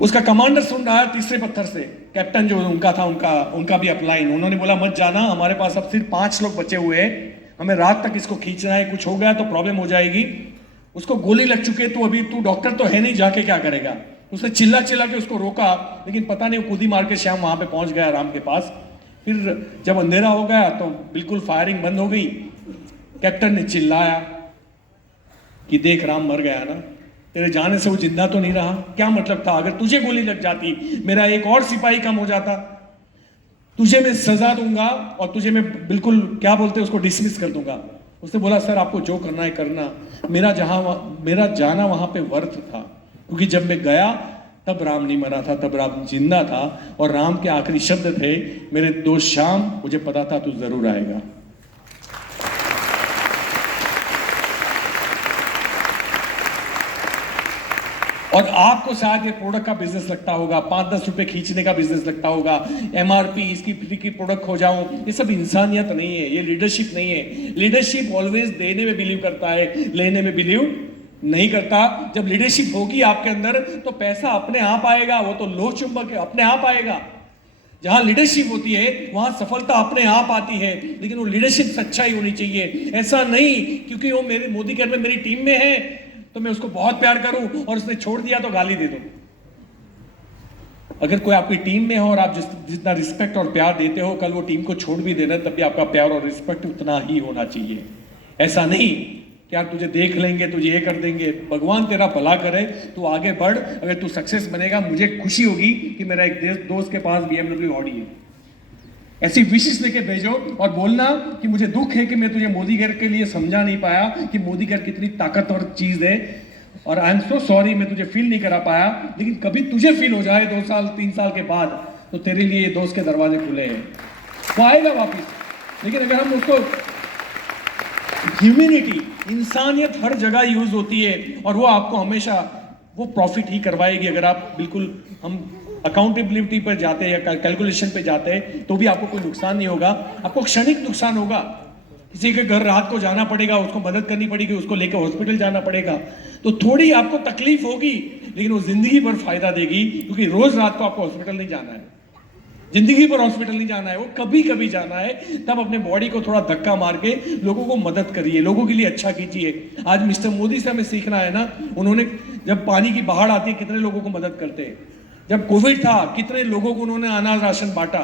उसका कमांडर सुन रहा है तीसरे पत्थर से, कैप्टन जो उनका था, उनका भी अपलाइन। उन्होंने बोला मत जाना, हमारे पास अब सिर्फ 5 लोग बचे हुए हैं, हमें रात तक इसको खींचना है, कुछ हो गया तो प्रॉब्लम हो जाएगी। उसको गोली लग चुकी है, अभी तू डॉक्टर तो है नहीं, जाके क्या करेगा? उसने चिल्ला के उसको रोका, लेकिन पता नहीं खुद ही मार के श्याम वहां पे पहुंच गया राम के पास। फिर जब अंधेरा हो गया तो बिल्कुल फायरिंग बंद हो गई। कैप्टन ने चिल्लाया, कि देख राम मर गया ना, तेरे जाने से वो जिंदा तो नहीं रहा, क्या मतलब था? अगर तुझे गोली लग जाती, मेरा एक और सिपाही कम हो जाता, तुझे मैं सजा दूंगा और तुझे मैं बिल्कुल क्या बोलते हैं उसको डिसमिस कर दूंगा। उसने बोला सर आपको जो करना है करना, मेरा जाना वहां पे व्यर्थ था, क्योंकि जब मैं गया तब राम नहीं मरा था, तब राम जिंदा था, और राम के आखिरी शब्द थे, मेरे दोस्त श्याम मुझे पता था तू जरूर आएगा। और आपको शायद ये प्रोडक्ट का बिजनेस लगता होगा, 5-10 रुपए खींचने का बिजनेस लगता होगा, एमआरपी इसकी फ्री की प्रोडक्ट हो जाऊं, ये सब इंसानियत नहीं है, ये लीडरशिप नहीं है। लीडरशिप ऑलवेज देने में बिलीव करता है, लेने में बिलीव नहीं करता। जब लीडरशिप होगी आपके अंदर तो पैसा अपने आप आएगा, वो तो लोह चुंबक है, अपने आप आएगा। जहां लीडरशिप होती है वहां सफलता अपने आप आती है, लेकिन वो लीडरशिप सच्चाई होनी चाहिए। ऐसा नहीं क्योंकि वो मेरे मोदी केयर में मेरी टीम में है तो मैं उसको बहुत प्यार करूं और उसने छोड़ दिया तो गाली दे दूं। अगर कोई आपकी टीम में हो और आप जितना रिस्पेक्ट और प्यार देते हो, कल वो टीम को छोड़ भी देना तब भी आपका प्यार और रिस्पेक्ट उतना ही होना चाहिए। ऐसा नहीं कि यार तुझे देख लेंगे, तुझे ये कर देंगे। भगवान तेरा भला करे, तू आगे बढ़, अगर तू सक्सेस बनेगा मुझे खुशी होगी कि मेरा एक दोस्त के पास BMW ऑडी है। ऐसी विशेष लेके भेजो और बोलना कि मुझे दुख है कि मैं तुझे मोदी केयर के लिए समझा नहीं पाया कि मोदी केयर कितनी ताकतवर चीज है, और आई एम सो सॉरी मैं तुझे फील नहीं करा पाया, लेकिन कभी तुझे फील हो जाए 2 साल 3 साल के बाद तो तेरे लिए ये दोस्त के दरवाजे खुले हैं, वो आएगा वापिस। लेकिन अगर हम उसको ह्यूमैनिटी, इंसानियत हर जगह यूज होती है और वो आपको हमेशा वो प्रॉफिट ही करवाएगी। अगर आप बिल्कुल हम अकाउंटेबिलिटी पर जाते हैं या कैलकुलेशन पे जाते हैं तो भी आपको कोई नुकसान नहीं होगा, आपको क्षणिक नुकसान होगा। किसी के घर रात को जाना पड़ेगा, उसको मदद करनी पड़ेगी, उसको लेकर हॉस्पिटल जाना पड़ेगा, तो थोड़ी आपको तकलीफ होगी, लेकिन वो जिंदगी भर फायदा देगी, क्योंकि रोज रात को आपको हॉस्पिटल नहीं जाना है, जिंदगी भर हॉस्पिटल नहीं जाना है, वो कभी कभी जाना है। तब अपने बॉडी को थोड़ा धक्का मार के लोगों को मदद करिए, लोगों के लिए अच्छा कीजिए। आज मिस्टर मोदी से हमें सीखना है ना, उन्होंने जब पानी की बाढ़ आती है कितने लोगों को मदद करते हैं, जब कोविड था कितने लोगों को उन्होंने अनाज राशन बांटा,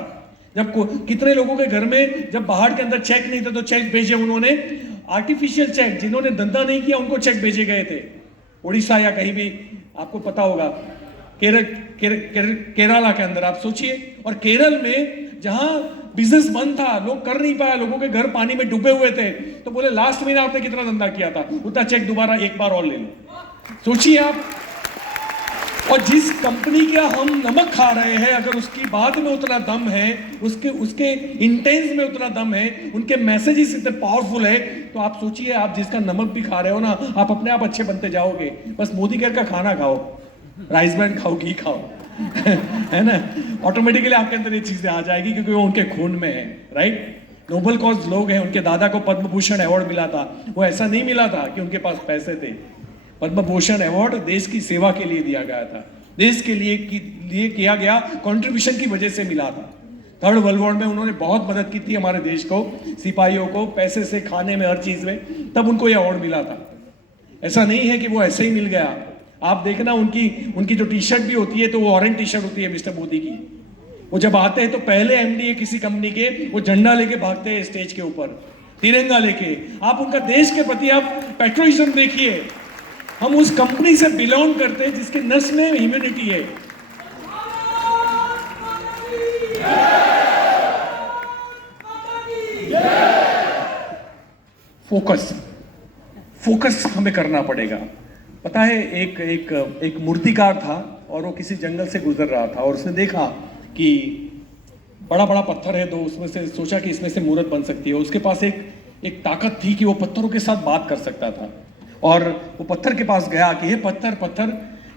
जब कितने लोगों के घर में जब बाहर के अंदर चेक नहीं था तो चेक भेजे उन्होंने, आर्टिफिशियल चेक, जिन्होंने धंधा नहीं किया उनको चेक भेजे गए थे। उड़ीसा या कहीं भी आपको पता होगा, केरला के अंदर आप सोचिए, और केरल में जहां बिजनेस बंद था, लोग कर नहीं पाया, लोगों के घर पानी में डूबे हुए थे, तो बोले लास्ट महीने आपने कितना धंधा किया था, उतना चेक दोबारा एक बार और ले लो। सोचिए आप, और जिस कंपनी का हम नमक खा रहे हैं, अगर उसकी बात में उतना दम है, उसके इंटेंस में उतना दम है, उनके मैसेजेस इतने पावरफुल है, तो आप सोचिए आप जिसका नमक भी खा रहे हो ना, आप अपने आप अच्छे बनते जाओगे। बस मोदी केयर का खाना खाओ, राइस ब्रांड खाओ, घी खाओ है ना, ऑटोमेटिकली आपके अंदर ये चीजें आ जाएगी, क्योंकि वो उनके खून में है। राइट, नोबल कॉज लोग हैं, उनके दादा को पद्म भूषण अवार्ड मिला था, वो ऐसा नहीं मिला था कि उनके पास पैसे थे। पद्म भूषण अवार्ड देश की सेवा के लिए दिया गया था, देश के लिए किया गया कंट्रीब्यूशन की वजह से मिला था। थर्ड वर्ल्ड वॉर में उन्होंने बहुत मदद की थी हमारे देश को, सिपाहियों को, पैसे से, खाने में, हर चीज में, तब उनको यह अवार्ड मिला था। ऐसा नहीं है कि वो ऐसे ही मिल गया। आप देखना उनकी जो टी शर्ट भी होती है तो वो ऑरेंज टी शर्ट होती है मिस्टर मोदी की। वो जब आते हैं तो पहले एमडी है किसी कंपनी के, वो झंडा लेके भागते हैं स्टेज के ऊपर, तिरंगा लेके। आप उनका देश के प्रति आप पैट्रियटिज्म देखिए। हम उस कंपनी से बिलोंग करते हैं जिसके नस में ह्यूमैनिटी है। फोकस हमें करना पड़ेगा। पता है, एक मूर्तिकार था और वो किसी जंगल से गुजर रहा था और उसने देखा कि बड़ा बड़ा पत्थर है, तो उसमें से सोचा कि इसमें से मूर्त बन सकती है। उसके पास एक ताकत थी कि वो पत्थरों के साथ बात कर सकता था, और वो पत्थर के पास गया कि हे पत्थर,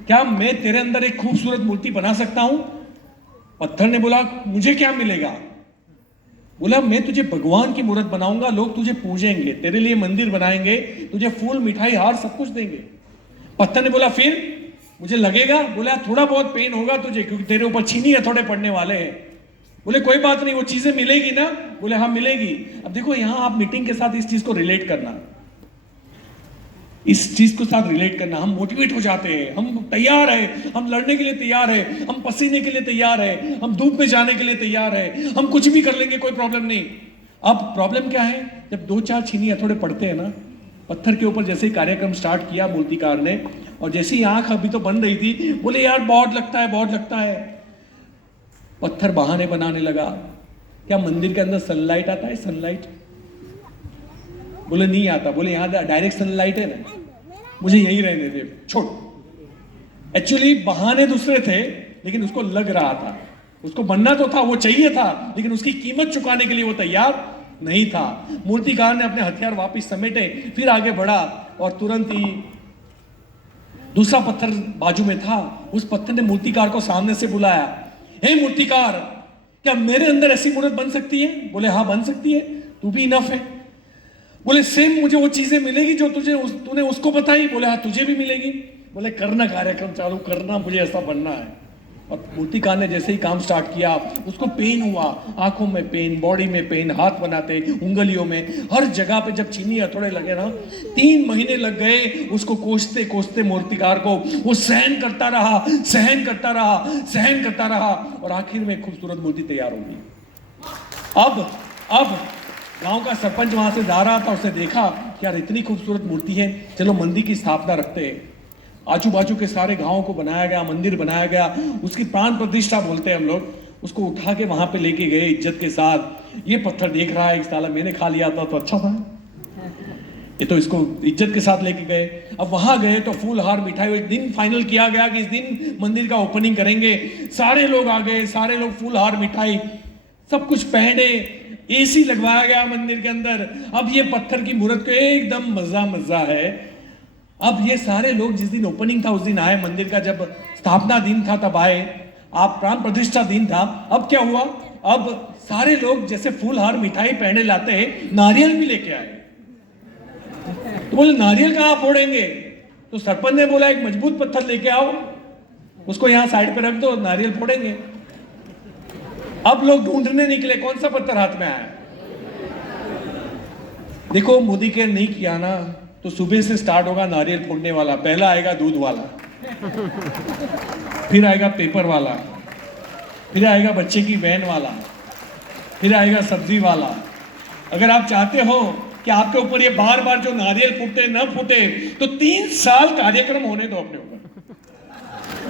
क्या मैं तेरे अंदर एक खूबसूरत मूर्ति बना सकता हूं? पत्थर ने बोला मुझे क्या मिलेगा? बोला मैं तुझे भगवान की मूर्त बनाऊंगा, लोग तुझे पूजेंगे, तेरे लिए मंदिर बनाएंगे, तुझे फूल, मिठाई, हार सब कुछ देंगे। पत्थर ने बोला फिर मुझे लगेगा? बोला थोड़ा बहुत पेन होगा तुझे, क्योंकि तेरे ऊपर छीनी है, थोड़े पड़ने वाले हैं। बोले कोई बात नहीं, वो चीजें मिलेगी ना? बोले हाँ मिलेगी। अब देखो यहां आप मीटिंग के साथ इस चीज को रिलेट करना, इस चीज को साथ रिलेट करना। हम मोटिवेट हो जाते हैं, हम तैयार है, हम लड़ने के लिए तैयार है, हम पसीने के लिए तैयार है, हम धूप में जाने के लिए तैयार है, हम कुछ भी कर लेंगे, कोई प्रॉब्लम नहीं। अब प्रॉब्लम क्या है? जब 2-4 छीनी हथौड़े पड़ते हैं ना, पत्थर के ऊपर जैसे ही कार्यक्रम स्टार्ट किया मूर्तिकार ने, और जैसे ही आंख अभी तो बन रही थी, बोले यार बहुत लगता है, बहुत लगता है। पत्थर बहाने बनाने लगा, क्या मंदिर के अंदर सनलाइट आता है? सनलाइट? बोले नहीं आता। बोले यहां डायरेक्ट सनलाइट है ना, मुझे यही रहने दे, छोड़। एक्चुअली बहाने दूसरे थे, लेकिन उसको लग रहा था, उसको बनना तो था, वो चाहिए था, लेकिन उसकी कीमत चुकाने के लिए वो तैयार नहीं था। मूर्तिकार ने अपने हथियार वापस समेटे, फिर आगे बढ़ा, और तुरंत ही दूसरा पत्थर बाजू में था। उस पत्थर ने मूर्तिकार को सामने से बुलाया, हे मूर्तिकार, क्या मेरे अंदर ऐसी मूर्त बन सकती है? बोले हाँ बन सकती है, तू भी इनफ है। बोले सेम मुझे वो चीजें मिलेगी जो तूने उसको बताई? बोले हाँ तुझे भी मिलेगी। बोले करना, कार्यक्रम चालू करना, मुझे ऐसा बनना है। और मूर्तिकार ने जैसे ही काम स्टार्ट किया, उसको पेन हुआ, आंखों में पेन, बॉडी में पेन, हाथ बनाते, उंगलियों में, हर जगह पे जब चीनी हथौड़े लगे ना, 3 महीने लग गए उसको कोसते कोसते मूर्तिकार को। वो सहन करता रहा, सहन करता रहा, सहन करता रहा, और आखिर में खूबसूरत मूर्ति तैयार होगी। अब गांव का सरपंच वहां से जा रहा था, उसने देखा कि यार इतनी खूबसूरत मूर्ति है, चलो मंदिर की स्थापना रखते हैं। आजू बाजू के सारे गांवों को बनाया गया, मंदिर बनाया गया, उसकी प्राण प्रतिष्ठा बोलते हैं हम लोग। उसको उठा के वहां पे लेके गए इज्जत के साथ। ये पत्थर देख रहा है, साला मैंने खा लिया था तो अच्छा था, ये तो इसको इज्जत के साथ लेके गए। अब वहां गए तो फूल हार मिठाई, एक दिन फाइनल किया गया कि इस दिन मंदिर का ओपनिंग करेंगे। सारे लोग आ गए, सारे लोग फूल हार मिठाई सब कुछ पहने, एसी लगवाया गया मंदिर के अंदर। अब ये पत्थर की मूर्त को एकदम मजा है। अब ये सारे लोग जिस दिन ओपनिंग था उस दिन आए, मंदिर का जब स्थापना दिन था तब आए, आप प्राण प्रतिष्ठा दिन था। अब क्या हुआ, अब सारे लोग जैसे फूल हार मिठाई पहने लाते हैं, नारियल भी लेके आए। तो बोले नारियल कहां फोड़ेंगे? तो सरपंच ने बोला एक मजबूत पत्थर लेके आओ, उसको यहां साइड पे रख दो, नारियल फोड़ेंगे। अब लोग ढूंढने निकले कौन सा पत्थर हाथ में आया। देखो मोदी केयर नहीं किया ना तो सुबह से स्टार्ट होगा नारियल फोड़ने वाला। पहला आएगा दूध वाला, फिर आएगा पेपर वाला, फिर आएगा बच्चे की वैन वाला, फिर आएगा सब्जी वाला। अगर आप चाहते हो कि आपके ऊपर ये बार बार जो नारियल फूटे न फूटे, तो 3 साल कार्यक्रम होने दो अपने ऊपर,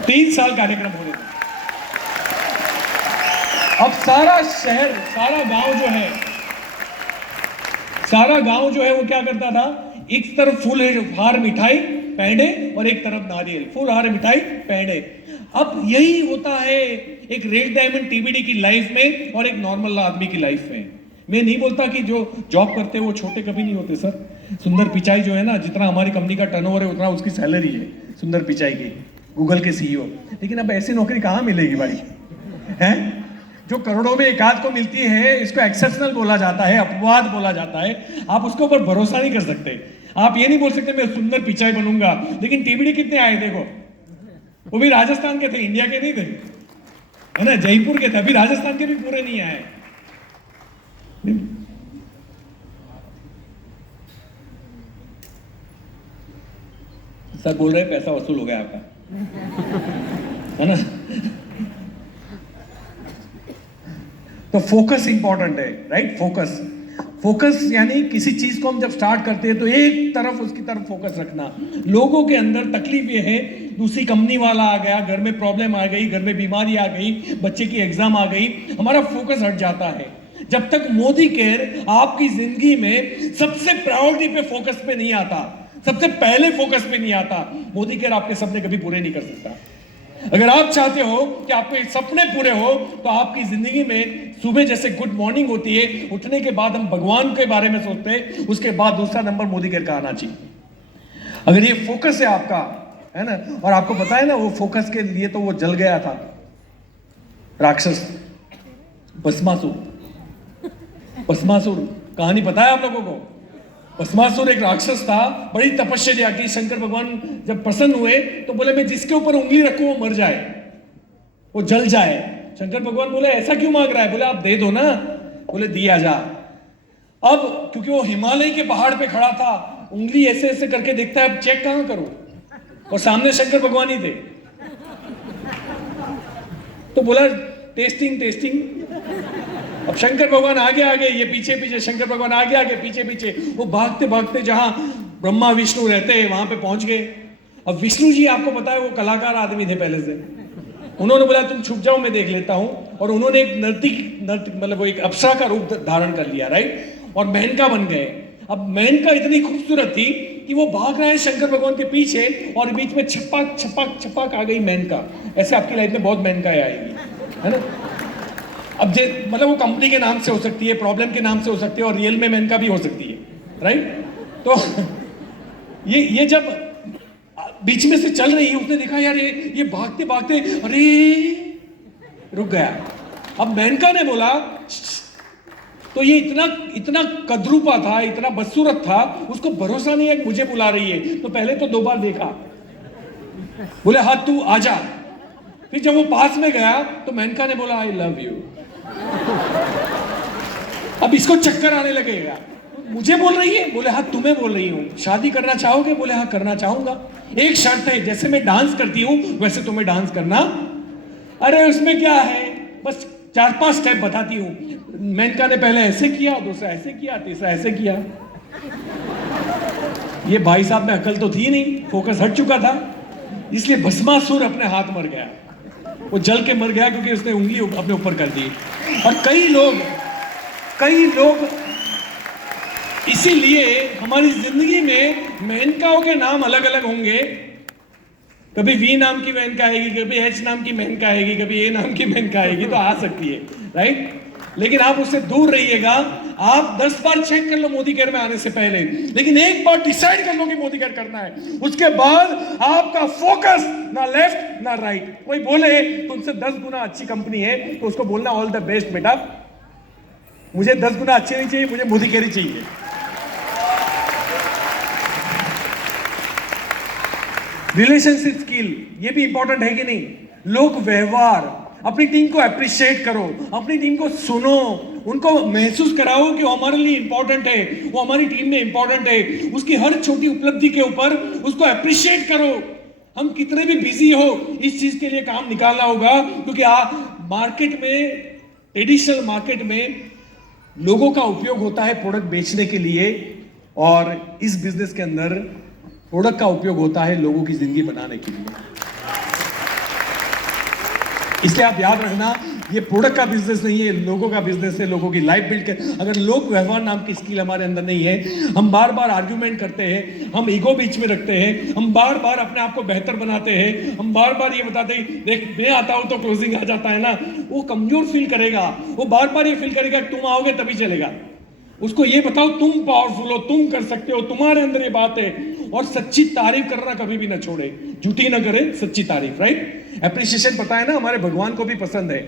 3 साल कार्यक्रम होने दो। अब सारा शहर, सारा गांव जो है वो क्या करता था, एक तरफ फूल हार मिठाई पेड़े और एक तरफ नारियल, फूल हार मिठाई पेड़े। अब यही होता है एक रेड डायमंड टीबीडी की लाइफ में और एक नॉर्मल आदमी की लाइफ में। मैं नहीं बोलता कि जो जॉब करते हैं वो छोटे कभी नहीं होते सर। सुंदर पिचाई जो है ना, जितना हमारी कंपनी का टर्नओवर है उतना उसकी सैलरी है सुंदर पिचाई की, गूगल के सीईओ। लेकिन अब ऐसी नौकरी कहाँ मिलेगी भाई, हैं? जो करोड़ों में एक आध को मिलती है, इसको एक्सेप्शनल बोला जाता है, अपवाद बोला जाता है। आप उसके ऊपर भरोसा नहीं कर सकते। आप ये नहीं बोल सकते मैं सुंदर पिचाई बनूंगा। लेकिन टीबीडी कितने आए देखो, वो भी राजस्थान के थे, इंडिया के नहीं थे, है ना, जयपुर के थे। अभी राजस्थान के भी पूरे नहीं आए। सर बोल रहे पैसा वसूल हो गया आपका, है ना। तो फोकस इंपॉर्टेंट है, राइट। फोकस यानी किसी चीज को हम जब स्टार्ट करते हैं तो एक तरफ उसकी तरफ फोकस रखना। लोगों के अंदर तकलीफ ये है, दूसरी कंपनी वाला आ गया, घर में प्रॉब्लम आ गई, घर में बीमारी आ गई, बच्चे की एग्जाम आ गई, हमारा फोकस हट जाता है। जब तक मोदी केयर आपकी जिंदगी में सबसे प्रायोरिटी पे फोकस पे नहीं आता, सबसे पहले फोकस पे नहीं आता, मोदी केयर आपके सपने कभी पूरे नहीं कर सकता। अगर आप चाहते हो कि आपके सपने पूरे हो तो आपकी जिंदगी में सुबह जैसे गुड मॉर्निंग होती है, उठने के बाद हम भगवान के बारे में सोचते हैं, उसके बाद दूसरा नंबर मोदी केयर का आना चाहिए। अगर ये फोकस है आपका, है ना। और आपको पता है ना, वो फोकस के लिए तो वो जल गया था राक्षस भस्मासुर। कहानी पता है आप लोगों को? भस्मासुर एक राक्षस था, बड़ी तपस्या की। शंकर भगवान जब प्रसन्न हुए तो बोले मैं जिसके ऊपर उंगली रखूं वो मर जाए, वो जल जाए। शंकर भगवान बोले ऐसा क्यों मांग रहा है? बोले आप दे दो ना। बोले दिया जा। अब क्योंकि वो हिमालय के पहाड़ पे खड़ा था, उंगली ऐसे ऐसे करके देखता है अब चेक कहां करूं, और सामने शंकर भगवान ही थे। तो बोला टेस्टिंग। अब शंकर भगवान आगे आगे, ये पीछे पीछे, शंकर भगवान आगे आगे, पीछे पीछे। वो भागते भागते जहां ब्रह्मा विष्णु रहते हैं, वहां पे पहुंच गए। अब विष्णु जी आपको पता है वो कलाकार आदमी थे पहले से, उन्होंने बोला तुम छुप जाओ मैं देख लेता हूं, और उन्होंने एक नर्तक मतलब वो एक अप्सरा का रूप धारण कर लिया, राइट, और मेनका बन गए। अब मेनका इतनी खूबसूरत थी कि वो भाग रहा है शंकर भगवान के पीछे, और बीच में छपाक छपाक छपाक आ गई मेनका। ऐसे आपकी लाइफ में बहुत मेनकाएं आएगी, है ना। अब मतलब वो कंपनी के नाम से हो सकती है, प्रॉब्लम के नाम से हो सकती है, और रियल में मेनका भी हो सकती है, राइट। तो ये जब बीच में से चल रही है, उसने देखा यार ये भागते भागते अरे रुक गया। अब मेनका ने बोला, तो ये इतना कदरूपा था, इतना बदसूरत था, उसको भरोसा नहीं है मुझे बुला रही है। तो पहले तो 2 बार देखा, बोले हाँ तू आजा। फिर जब वो पास में गया तो मेनका ने बोला आई लव यू। अब इसको चक्कर आने लगेगा, मुझे बोल रही है, बोले हाँ तुम्हें बोल रही हूं, शादी करना चाहोगे, बोले हाँ करना चाहूंगा, एक शर्त है, जैसे मैं डांस करती हूं वैसे तुम्हें डांस करना। अरे उसमें क्या है, बस 4-5 स्टेप बताती हूं। मेनका ने पहले ऐसे किया, दूसरा ऐसे किया, तीसरा ऐसे किया। ये भाई साहब में अकल तो थी नहीं, फोकस हट चुका था, इसलिए भस्मासुर अपने हाथ मर गया, वो जल के मर गया क्योंकि उसने उंगली अपने ऊपर कर दी। और कई लोग इसीलिए हमारी जिंदगी में मेनकाओं के नाम अलग अलग होंगे। कभी वी नाम की मेनका आएगी, कभी एच नाम की मेनका आएगी, कभी ए नाम की मेनका आएगी, तो आ सकती है, राइट। लेकिन आप उससे दूर रहिएगा। आप 10 बार चेक कर लो मोदी केयर में आने से पहले, लेकिन एक बार डिसाइड कर लो कि मोदी केयर करना है, उसके बाद आपका फोकस ना लेफ्ट ना राइट। कोई बोले तुमसे 10 गुना अच्छी कंपनी है तो उसको बोलना ऑल द बेस्ट बेटा, मुझे 10 गुना अच्छी नहीं चाहिए, मुझे मोदी केयर ही चाहिए। रिलेशनशिप स्किल ये भी इंपॉर्टेंट है कि नहीं। लोक व्यवहार, अपनी टीम को अप्रिशिएट करो, अपनी टीम को सुनो, उनको महसूस कराओ कि वो हमारे लिए इंपॉर्टेंट है, वो हमारी टीम में इंपॉर्टेंट है। उसकी हर छोटी उपलब्धि के ऊपर उसको अप्रिशिएट करो। हम कितने भी बिजी हो, इस चीज के लिए काम निकालना होगा, क्योंकि मार्केट में, ट्रेडिशनल मार्केट में लोगों का उपयोग होता है प्रोडक्ट बेचने के लिए, और इस बिजनेस के अंदर प्रोडक्ट का उपयोग होता है लोगों की जिंदगी बनाने के लिए। इसलिए आप याद रखना, ये प्रोडक्ट का बिजनेस नहीं है, लोगों का बिजनेस है, लोगों की लाइफ बिल्ड कर। अगर लोक व्यवहार नाम की स्किल हमारे अंदर नहीं है, हम बार बार आर्ग्यूमेंट करते हैं, हम ईगो बीच में रखते हैं, हम बार बार अपने आप को बेहतर बनाते हैं, हम बार बार ये बताते हैं देख मैं आता हूं तो क्लोजिंग आ जाता है ना, वो कमजोर फील करेगा। वो बार बार ये फील करेगा कि तुम आओगे तभी चलेगा। उसको ये बताओ तुम पावरफुल हो, तुम कर सकते हो, तुम्हारे अंदर ये बात है। और सच्ची तारीफ करना कभी भी ना छोड़े, झूठी ना करे, सच्ची तारीफ, राइट। एप्रिसिएशन पता है ना, हमारे भगवान को भी पसंद है।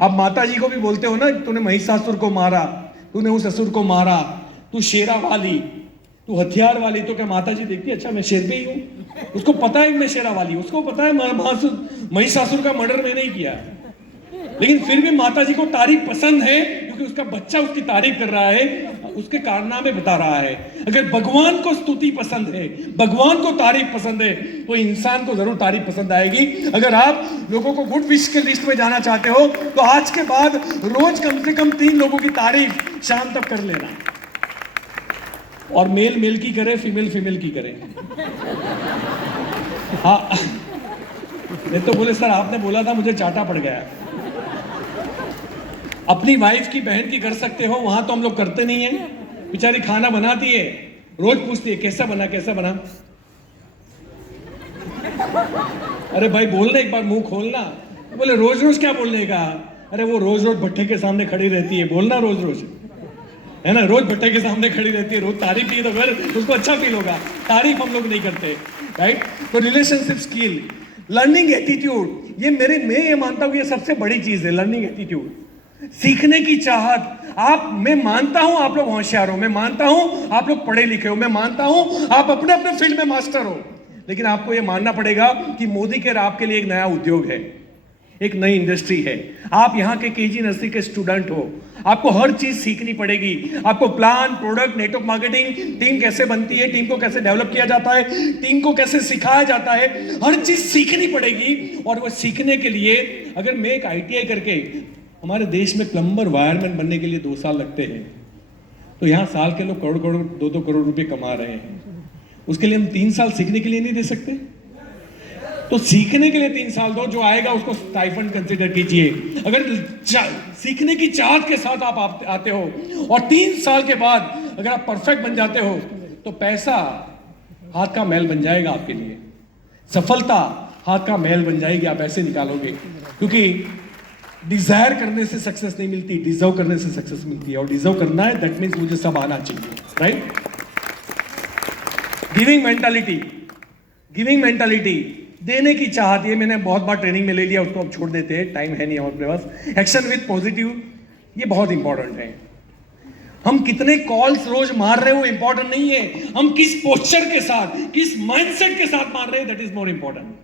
आप माता जी को भी बोलते हो ना, तूने महिषासुर को मारा, तूने उस असुर को मारा, तू शेरा वाली, तू हथियार वाली। तो क्या माता जी देखती है अच्छा मैं शेर पे ही हूं? उसको पता है मैं शेरा वाली, उसको पता है महिषासुर का मर्डर मैंने ही किया, लेकिन फिर भी माता जी को तारीफ पसंद है क्योंकि उसका बच्चा उसकी तारीफ कर रहा है, उसके कारनामे बता रहा है। अगर भगवान को स्तुति पसंद है, भगवान को तारीफ पसंद है, तो इंसान को जरूर तारीफ पसंद आएगी। अगर आप लोगों को गुड विश के लिस्ट में जाना चाहते हो तो आज के बाद रोज कम से कम 3 लोगों की तारीफ शाम तक कर लेना, और मेल मेल की करे, फीमेल फीमेल की करे। हाँ, नहीं तो बोले सर आपने बोला था मुझे चाटा पड़ गया। अपनी वाइफ की, बहन की कर सकते हो, वहां तो हम लोग करते नहीं है। बेचारी खाना बनाती है, रोज पूछती है कैसा बना कैसा बना। अरे भाई बोलना, एक बार मुंह खोलना। बोले रोज रोज क्या बोलने का? अरे वो रोज रोज भट्टे के सामने खड़ी रहती है, बोलना रोज रोज, है ना। रोज भट्टे के सामने खड़ी रहती है, रोज तारीफ की तो फिर उसको अच्छा फील होगा। तारीफ हम लोग नहीं करते, राइट। तो रिलेशनशिप स्किल, लर्निंग एटीट्यूड, मैं ये मानता हूं ये सबसे बड़ी चीज है, लर्निंग एटीट्यूड, सीखने की चाहत। मैं मानता हूं आप लोग होशियार हो, मैं मानता हूं आप लोग पढ़े लिखे हो, मैं मानता हूं आप अपने अपने फील्ड में मास्टर हो, लेकिन आपको यह मानना पड़ेगा कि मोदी केयर आपके लिए एक नया उद्योग है, एक नई इंडस्ट्री है। आप यहाँ के केजी नर्सरी के स्टूडेंट हो, आपको हर चीज सीखनी पड़ेगी। आपको plan, product, network marketing, team कैसे बनती है, टीम को कैसे डेवलप किया जाता है, टीम को कैसे सिखाया जाता है, हर चीज सीखनी पड़ेगी। और वो सीखने के लिए अगर मैं एक ITI करके, हमारे देश में प्लम्बर, वायरमैन बनने के लिए 2 साल लगते हैं, तो यहाँ साल के लोग करोड़ करोड़ 2-2 करोड़ रुपए कमा रहे हैं। उसके लिए हम 3 साल सीखने के लिए नहीं दे सकते? तो सीखने के लिए 3 साल दो, जो आएगा उसको स्टाइपेंड कंसिडर कीजिए। अगर सीखने की चाहत के साथ आप आते हो और 3 साल के बाद अगर आप परफेक्ट बन जाते हो तो पैसा हाथ का मैल बन जाएगा आपके लिए, सफलता हाथ का मैल बन जाएगी, आप ऐसे निकालोगे। क्योंकि डिजायर करने से सक्सेस नहीं मिलती, डिजर्व करने से सक्सेस मिलती है। और डिजर्व करना है दैट मीन्स मुझे सब आना चाहिए, right? Giving mentality, giving mentality, देने की चाहत, ये मैंने बहुत बार ट्रेनिंग में ले लिया, उसको अब छोड़ देते हैं, टाइम है नहीं हमारे पास। एक्शन विद पॉजिटिव, ये बहुत इंपॉर्टेंट है। हम कितने कॉल्स रोज मार रहे हो इंपॉर्टेंट नहीं है, हम किस पोस्चर के साथ, किस माइंडसेट के साथ मार रहे हैं, दैट इज मोर इंपॉर्टेंट।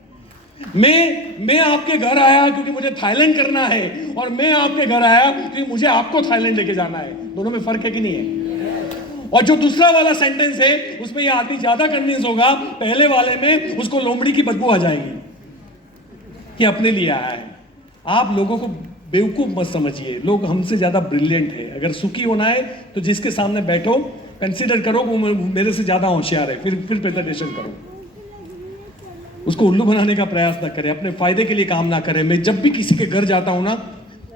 मैं आपके घर आया क्योंकि मुझे थाईलैंड करना है, और मैं आपके घर आया क्योंकि मुझे आपको थाईलैंड लेके जाना है। दोनों में फर्क है कि नहीं है? और जो दूसरा वाला सेंटेंस है उसमें ये आदमी ज्यादा कन्विंस होगा, पहले वाले में उसको लोमड़ी की बदबू आ जाएगी कि अपने लिए आया है। आप लोगों को बेवकूफ मत समझिए, लोग हमसे ज्यादा ब्रिलियंट है। अगर सुखी होना है तो जिसके सामने बैठो कंसीडर करो वो मेरे से ज्यादा होशियार है, फिर प्रेजेंटेशन करो। उसको उल्लू बनाने का प्रयास ना करें, अपने फायदे के लिए काम ना करें। मैं जब भी किसी के घर जाता हूं ना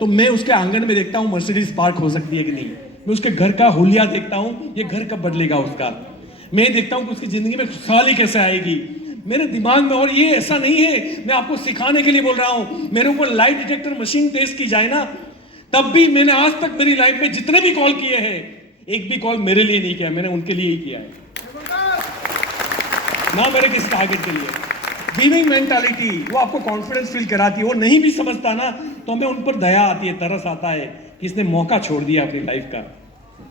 तो मैं उसके आंगन में देखता हूं मर्सिडीज पार्क हो सकती है कि नहीं, मैं उसके घर का हुलिया देखता हूं, ये घर कब बदलेगा उसका। मैं देखता हूं कि उसकी जिंदगी में खुशहाली कैसे आएगी मेरे दिमाग में। और ये ऐसा नहीं है, मैं आपको सिखाने के लिए बोल रहा हूं। मेरे ऊपर लाइट डिटेक्टर मशीन टेस्ट की जाए ना, तब भी मैंने आज तक मेरी लाइफ में जितने भी कॉल किए हैं, एक भी कॉल मेरे लिए नहीं किया, मैंने उनके लिए ही किया है, ना मेरे किसी टारगेट के लिए। गिविंग मेंटालिटी वो आपको कॉन्फिडेंस फील कराती है। वो नहीं भी समझता ना तो हमें उन पर दया आती है, तरस आता है कि इसने मौका छोड़ दिया अपनी लाइफ का।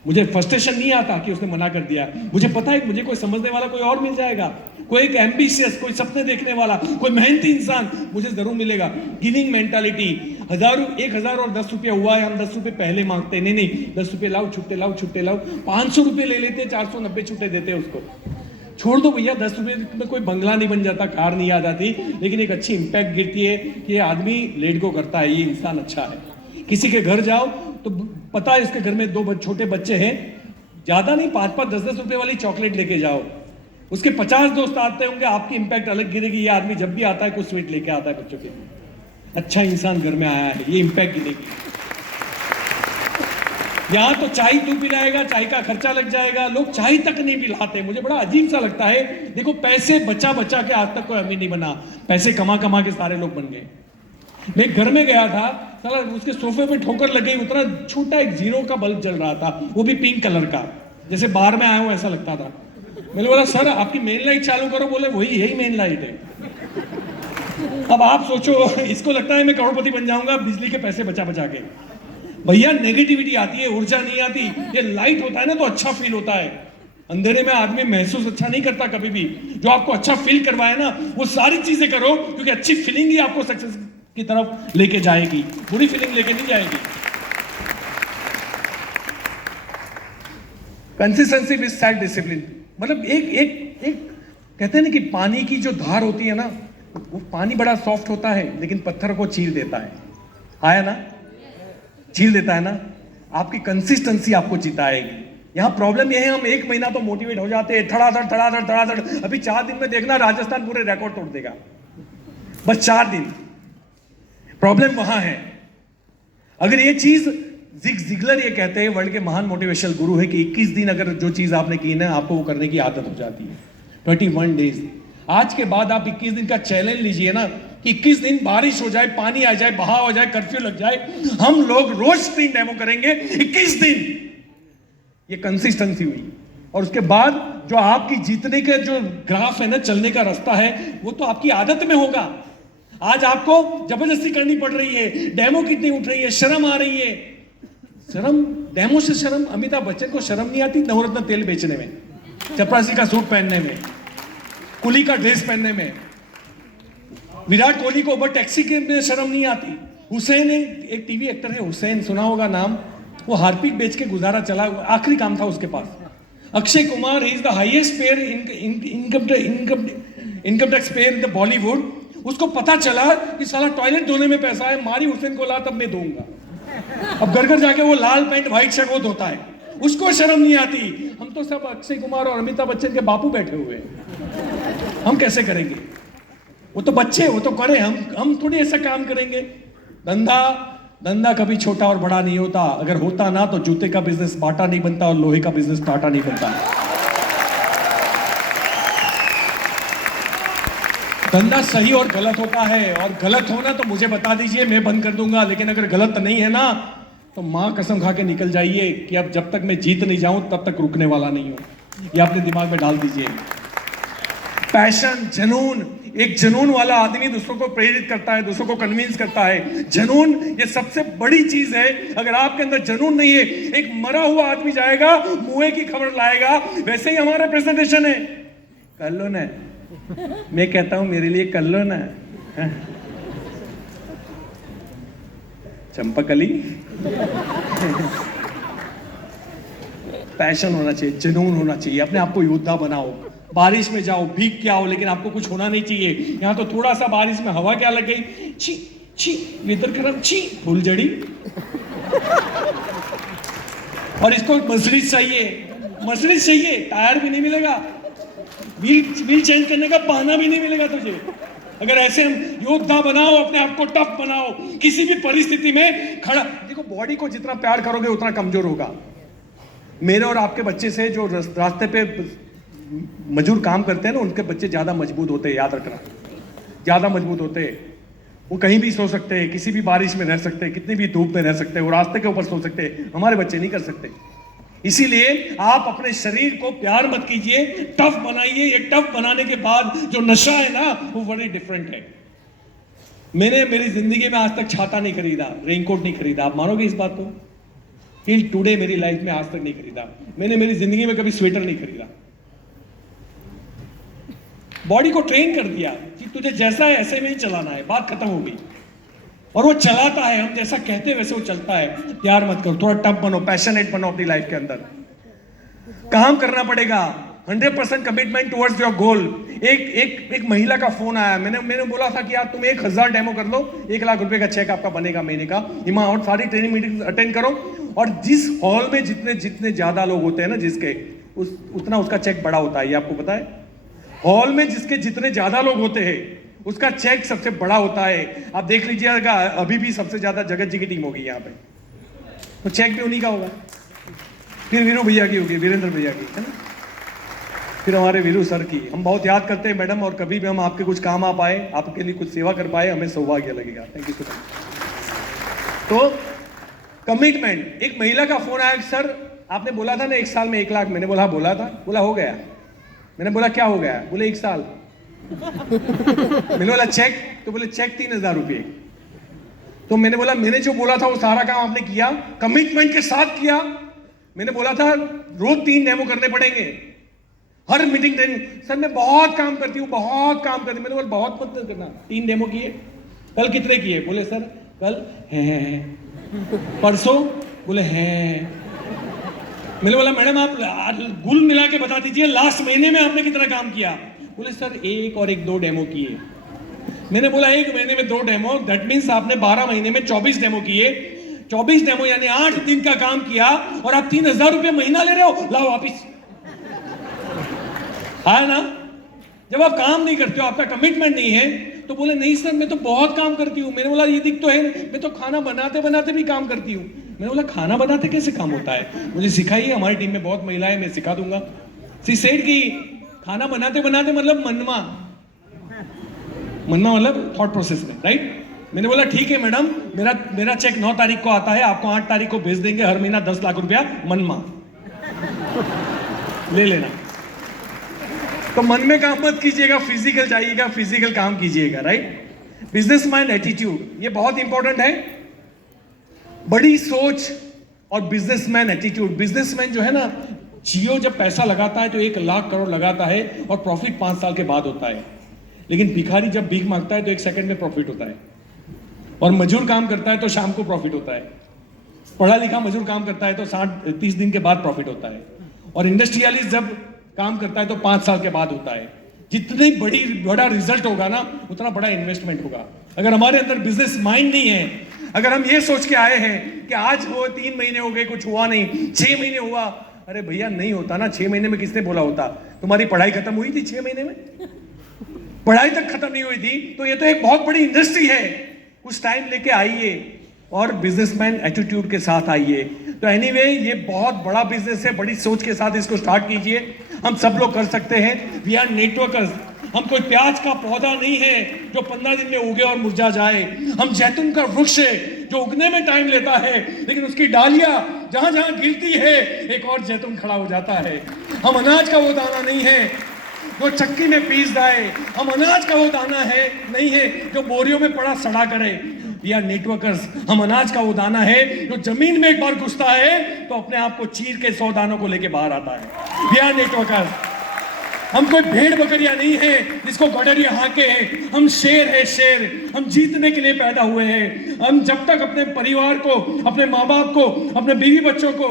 मुझे फ्रस्ट्रेशन नहीं आता कि उसने मना कर दिया, मुझे पता है कि मुझे कोई समझने वाला कोई और मिल जाएगा, कोई एक एम्बिशियस, कोई सपने देखने वाला, कोई मेहनती इंसान मुझे जरूर मिलेगा। गिविंग मेंटालिटी, 1000 और 10 रुपया हुआ है, हम 10 रुपये पहले मांगते नहीं, 10 रुपये लाओ, छुट्टे लाओ, छुट्टे लाओ, 500 रुपये ले लेते, 490 छुट्टे देते उसको। छोड़ दो भैया, 10 रुपये में कोई बंगला नहीं बन जाता, कार नहीं आ जाती, लेकिन एक अच्छी इंपैक्ट गिरती है कि ये आदमी लेट गो करता है, ये इंसान अच्छा है। किसी के घर जाओ तो पता है इसके घर में 2 छोटे बच्चे हैं, ज्यादा नहीं, 5-5, 10-10 रुपए वाली चॉकलेट लेके जाओ, उसके 50 दोस्त आते होंगे, आपकी इंपैक्ट अलग गिरेगी। ये आदमी जब भी आता है कुछ स्वीट लेके आता है बच्चों के लिए, अच्छा इंसान घर में आया है, ये इंपैक्ट गिरेगी। यहां तो चाय तू पिलाएगा, चाय का खर्चा लग जाएगा, लोग चाय तक नहीं पिलाते। मुझे बड़ा अजीब सा लगता है। देखो पैसे बचा बचा के आज तक कोई अमीर नहीं बना, पैसे कमा कमा के सारे लोग बन गए। मैं घर में गया था, साला उसके सोफे पे ठोकर लग गई, उतना छोटा एक 0 का बल्ब जल रहा था, वो भी पिंक कलर का, जैसे बाहर में आया हूं ऐसा लगता था। मैंने बोला सर आपकी मेन लाइट चालू करो, बोले वही यही मेन लाइट है। अब आप सोचो, इसको लगता है मैं करोड़पति बन जाऊंगा बिजली के पैसे बचा बचा के। भैया नेगेटिविटी आती है, ऊर्जा नहीं आती। ये लाइट होता है ना तो अच्छा फील होता है। अंधेरे में आदमी महसूस अच्छा नहीं करता कभी भी। जो आपको अच्छा फील करवाए ना वो सारी चीजें करो, क्योंकि अच्छी फीलिंग ही आपको सक्सेस की तरफ लेके जाएगी, बुरी फीलिंग लेके नहीं जाएगी। कंसिस्टेंसी विद सेल्फ डिसिप्लिन, मतलब एक कहते हैं ना कि पानी की जो धार होती है ना, वो पानी बड़ा सॉफ्ट होता है लेकिन पत्थर को चीर देता है। आया ना, चीर देता है ना। आपकी कंसिस्टेंसी आपको जिताएगी। यहां प्रॉब्लम यह है, हम 1 महीना तो मोटिवेट हो जाते हैं, धड़ाधड़। अभी 4 दिन में देखना राजस्थान पूरे रिकॉर्ड तोड़ देगा, बस 4 दिन। प्रॉब्लम वहां है। अगर ये चीज जिग जिगलर ये कहते हैं, वर्ल्ड के महान मोटिवेशनल गुरु है, कि 21 दिन अगर जो चीज आपने की ना आपको वो करने की आदत हो जाती है। 21 डेज। आज के बाद आप 21 दिन का चैलेंज लीजिए ना, 21 दिन बारिश हो जाए, पानी आ जाए, बहाव हो जाए, कर्फ्यू लग जाए, हम लोग रोज स्क्रीन डेमो करेंगे 21 दिन। ये कंसिस्टेंसी हुई। और उसके बाद जो आपकी जीतने के जो ग्राफ है ना, चलने का रास्ता है, वो तो आपकी आदत में होगा। आज आपको जबरदस्ती करनी पड़ रही है, डेमो कितनी उठ रही है, शर्म आ रही है। शर्म, डेमो से शर्म। अमिताभ बच्चन को शर्म नहीं आती नवरत्न तेल बेचने में, चपरासी का सूट पहनने में, कुली का ड्रेस पहनने में। विराट कोहली को ऊपर टैक्सी के में शर्म नहीं आती। हुसैन एक टीवी एक्टर है, हुसैन सुना होगा नाम, वो हार्पिक बेच के गुजारा चला, आखिरी काम था उसके पास। Akshay Kumar is the highest payer income tax payer in the Bollywood. उसको पता चला कि साला टॉयलेट धोने में पैसा है, मारी हुसैन को ला तब मैं दूंगा। अब घर घर जाके वो लाल पैंट व्हाइट शर्ट वो धोता है। उसको शर्म नहीं आती। हम तो सब अक्षय कुमार और अमिताभ बच्चन के बापू बैठे हुए हैं, हम कैसे करेंगे? वो तो बच्चे, वो तो करे, हम थोड़ी ऐसा काम करेंगे। धंधा कभी छोटा और बड़ा नहीं होता। अगर होता ना तो जूते का बिजनेस बाटा नहीं बनता और लोहे का बिजनेस टाटा नहीं बनता। धंधा सही और गलत होता है, और गलत होना तो मुझे बता दीजिए, मैं बंद कर दूंगा। लेकिन अगर गलत नहीं है ना तो मां कसम खा के निकल जाइए कि अब जब तक मैं जीत नहीं जाऊं तब तक रुकने वाला नहीं हूं। ये अपने दिमाग में डाल दीजिए। पैशन, जुनून, एक जुनून वाला आदमी दूसरों को प्रेरित करता है, दूसरों को कन्विंस करता है। जुनून ये सबसे बड़ी चीज है। अगर आपके अंदर जुनून नहीं है, एक मरा हुआ आदमी जाएगा मुंह की खबर लाएगा। वैसे ही हमारा प्रेजेंटेशन है, कर लो ना, मैं कहता हूं मेरे लिए कर लो ना। चंपकली। पैशन होना चाहिए, जुनून होना चाहिए। अपने आप को योद्धा बनाओ। बारिश में जाओ, भीग के आओ, लेकिन आपको कुछ होना नहीं चाहिए। यहां तो थोड़ा सा बारिश में हवा क्या लग गई, छी छी, वेदर खराब, छी, फूल जड़ी। और इसको मर्सिडीज चाहिए, टायर भी नहीं मिलेगा, व्हील चेंज करने का बहाना भी नहीं मिलेगा तुझे। अगर ऐसे हम योद्धा बनाओ, अपने आप को टफ बनाओ, किसी भी परिस्थिति में खड़ा। देखो, बॉडी को जितना प्यार करोगे उतना कमजोर होगा। मेरे और आपके बच्चे से जो रास्ते पे मजदूर काम करते हैं ना, उनके बच्चे ज्यादा मजबूत होते हैं, याद रखना, ज्यादा मजबूत होते हैं। वो कहीं भी सो सकते हैं, किसी भी बारिश में रह सकते हैं, कितनी भी धूप में रह सकते हैं, वो रास्ते के ऊपर सो सकते हैं। हमारे बच्चे नहीं कर सकते। इसीलिए आप अपने शरीर को प्यार मत कीजिए, टफ बनाइए। ये टफ बनाने के बाद जो नशा है ना, वो बड़ी डिफरेंट है। मैंने मेरी जिंदगी में आज तक छाता नहीं खरीदा, रेनकोट नहीं खरीदा। आप मानोगे इस बात को? टिल टुडे मेरी लाइफ में आज तक नहीं खरीदा मैंने। मेरी जिंदगी में कभी स्वेटर नहीं खरीदा। बॉडी को ट्रेन कर दिया कि तुझे जैसा है ऐसे में ही चलाना है, बात खत्म हो गई। और वो चलाता है, हम जैसा कहते हैं वैसे वो चलता है। प्यार मत करो, थोड़ा टफ बनो, पैशनेट बनो अपनी लाइफ के अंदर। काम करना पड़ेगा, 100% कमिटमेंट टुवर्ड्स योर गोल। एक महिला का फोन आया, मैंने बोला था कि यार तुम 1000 डेमो कर लो, 1 लाख रुपए का चेक आपका बनेगा महीने का। इमा और सारी ट्रेनिंग मीटिंग अटेंड करो, और जिस हॉल में जितने ज्यादा लोग होते हैं ना, जिसके उतना उसका चेक बड़ा होता है। ये आपको पता है? हॉल में जिसके जितने ज्यादा लोग होते हैं उसका चेक सबसे बड़ा होता है। आप देख लीजिएगा, अभी भी सबसे ज्यादा जगत जी की टीम होगी यहाँ पे, तो चेक भी उन्हीं का होगा। फिर वीरू भैया की होगी, वीरेंद्र भैया की, है ना? फिर हमारे वीरू सर की। हम बहुत याद करते हैं मैडम, और कभी भी हम आपके कुछ काम आ पाए, आपके लिए कुछ सेवा कर पाए, हमें सौभाग्य लगेगा। Thank you so much. तो कमिटमेंट। एक महिला का फोन आया, सर आपने बोला था ना 1 साल में 1 लाख। मैंने बोला बोला था, बोला हो गया। मैंने बोला क्या हो गया? बोले 1 साल। मैंने बोला चेक? तो बोले चेक 3000 रुपये। तो मैंने बोला मैंने जो बोला था वो सारा काम आपने किया, कमिटमेंट के साथ किया। मैंने बोला था रोज 3 डेमो करने पड़ेंगे, हर मीटिंग ट्रेनिंग। सर मैं बहुत काम करती हूँ, बहुत काम करती हूँ। मैंने बोला बहुत मत करना। 3 डेमो किए। कल कितने किए? बोले सर कल है। परसों? बोले हैं। मैंने बोला मैडम आप गुल मिला के बता दीजिए लास्ट महीने में आपने कितना काम किया? बोले सर 1 और 2 डेमो किए। मैंने बोला 1 महीने में 2 डेमो, दैट मीन्स आपने 12 महीने में 24 डेमो किए। 24 डेमो यानी 8 दिन का काम किया, और आप 3000 रुपये महीना ले रहे हो। लाओ वापिस। है ना? जब आप काम नहीं करते हो, आपका कमिटमेंट नहीं है, तो बोले नहीं सर मैं तो बहुत काम करती हूँ। मैंने बोला ये दिख तो है, मैं तो खाना बनाते बनाते भी काम करती हूँ। मैंने बोला खाना बनाते कैसे काम होता है? मुझे सिखाइए, हमारी टीम में बहुत महिलाएं, मैं सिखा दूंगा। सी सेड की खाना बनाते बनाते मतलब मनमा मतलब थॉट प्रोसेस में, राइट? मैंने बोला ठीक है मैडम, मेरा चेक 9 तारीख को आता है, आपको 8 तारीख को भेज देंगे, हर महीना 10 लाख रुपया मनमा ले लेना। तो मन में काम मत कीजिएगा, फिजिकल जाइएगा, फिजिकल काम कीजिएगा, राइट? बिजनेस माइंड एटीट्यूड ये बहुत इंपॉर्टेंट है। बड़ी सोच और बिजनेसमैन एटीट्यूड। बिजनेसमैन जो है ना, जियो जब पैसा लगाता है तो 1 लाख करोड़ लगाता है और प्रॉफिट 5 साल के बाद होता है। लेकिन भिखारी जब भीख मांगता है तो 1 सेकंड में प्रॉफिट होता है, और मजदूर काम करता है तो शाम को प्रॉफिट होता है। पढ़ा लिखा मजदूर काम करता है तो 30 दिन के बाद प्रॉफिट होता है, और इंडस्ट्रियलिस्ट जब काम करता है तो 5 साल के बाद होता है। जितनी बड़ा रिजल्ट होगा ना, उतना बड़ा इन्वेस्टमेंट होगा। अगर हमारे अंदर बिजनेस माइंड नहीं है, अगर हम ये सोच के आए हैं कि आज हो 3 महीने हो गए कुछ हुआ नहीं, 6 महीने हुआ, अरे भैया नहीं होता ना। 6 महीने में किसने बोला होता? तुम्हारी पढ़ाई खत्म हुई थी 6 महीने में? पढ़ाई तक खत्म नहीं हुई थी। तो ये तो एक बहुत बड़ी इंडस्ट्री है, कुछ टाइम लेके आइए और बिजनेसमैन एटीट्यूड के साथ आइए। तो एनीवे ये बहुत बड़ा बिजनेस है, बड़ी सोच के साथ इसको स्टार्ट कीजिए। हम सब लोग कर सकते हैं। We are networkers. हम कोई प्याज का पौधा नहीं है जो 15 दिन में उगे और मुरझा जाए। हम जैतून का वृक्ष है जो उगने में टाइम लेता है, लेकिन उसकी डालियां जहां जहां गिरती है एक और जैतून खड़ा हो जाता है। हम अनाज का वो दाना नहीं है जो चक्की में पीस जाए। हम अनाज का वो दाना है नहीं है जो बोरियों में पड़ा सड़ा करे। We are networkers. हम अनाज का वो दाना है जो जमीन में एक बार घुसता है तो अपने आप को चीर के 100 दानों को लेके बाहर आता है। We are networkers. हम कोई भेड़ बकरियां नहीं है जिसको गडरिया हाके हैं। हम शेर है, शेर। हम जीतने के लिए पैदा हुए हैं। हम जब तक अपने परिवार को, अपने माँ बाप को, अपने बीवी बच्चों को,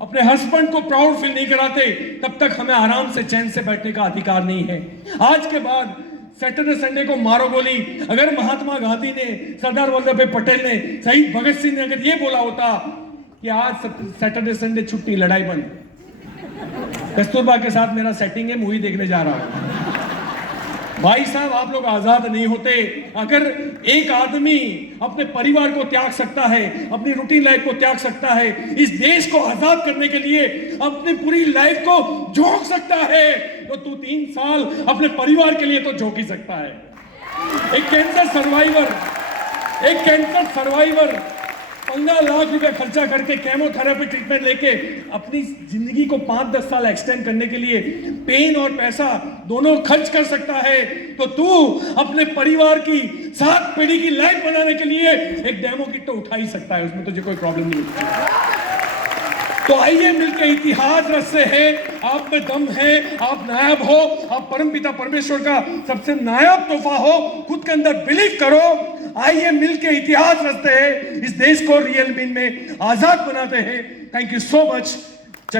अपने हस्बैंड को प्राउड फील नहीं कराते, तब तक हमें आराम से चैन से बैठने का अधिकार नहीं है। आज के बाद सैटरडे संडे को मारो गोली। अगर महात्मा गांधी ने, सरदार वल्लभ भाई पटेल ने, शहीद भगत सिंह ने अगर ये बोला होता कि आज सैटरडे संडे छुट्टी, लड़ाई बंद, कस्तूरबा के साथ मेरा सेटिंग है, मूवी देखने जा रहा हूं, भाई साहब आप लोग आजाद नहीं होते। अगर एक आदमी अपने परिवार को त्याग सकता है, अपनी रूटीन लाइफ को त्याग सकता है, इस देश को आजाद करने के लिए अपनी पूरी लाइफ को झोंक सकता है, तो तू 3 साल अपने परिवार के लिए तो झोंक ही सकता है। एक कैंसर सर्वाइवर 15 लाख रुपए खर्चा करके केमोथेरेपी ट्रीटमेंट लेके अपनी जिंदगी को 5-10 साल एक्सटेंड करने के लिए पेन और पैसा दोनों खर्च कर सकता है, तो तू अपने परिवार की 7 पीढ़ी की लाइफ बनाने के लिए एक डेमो किट तो उठा ही सकता है, उसमें तुझे कोई प्रॉब्लम नहीं होती। तो आइए मिलकर इतिहास रचते हैं। आप में दम है, आप नायाब हो, आप परमपिता परमेश्वर का सबसे नायाब तोहफा हो। खुद के अंदर बिलीव करो। आइए मिलकर इतिहास रचते हैं, इस देश को रियल मीन में आजाद बनाते हैं। Thank you so much.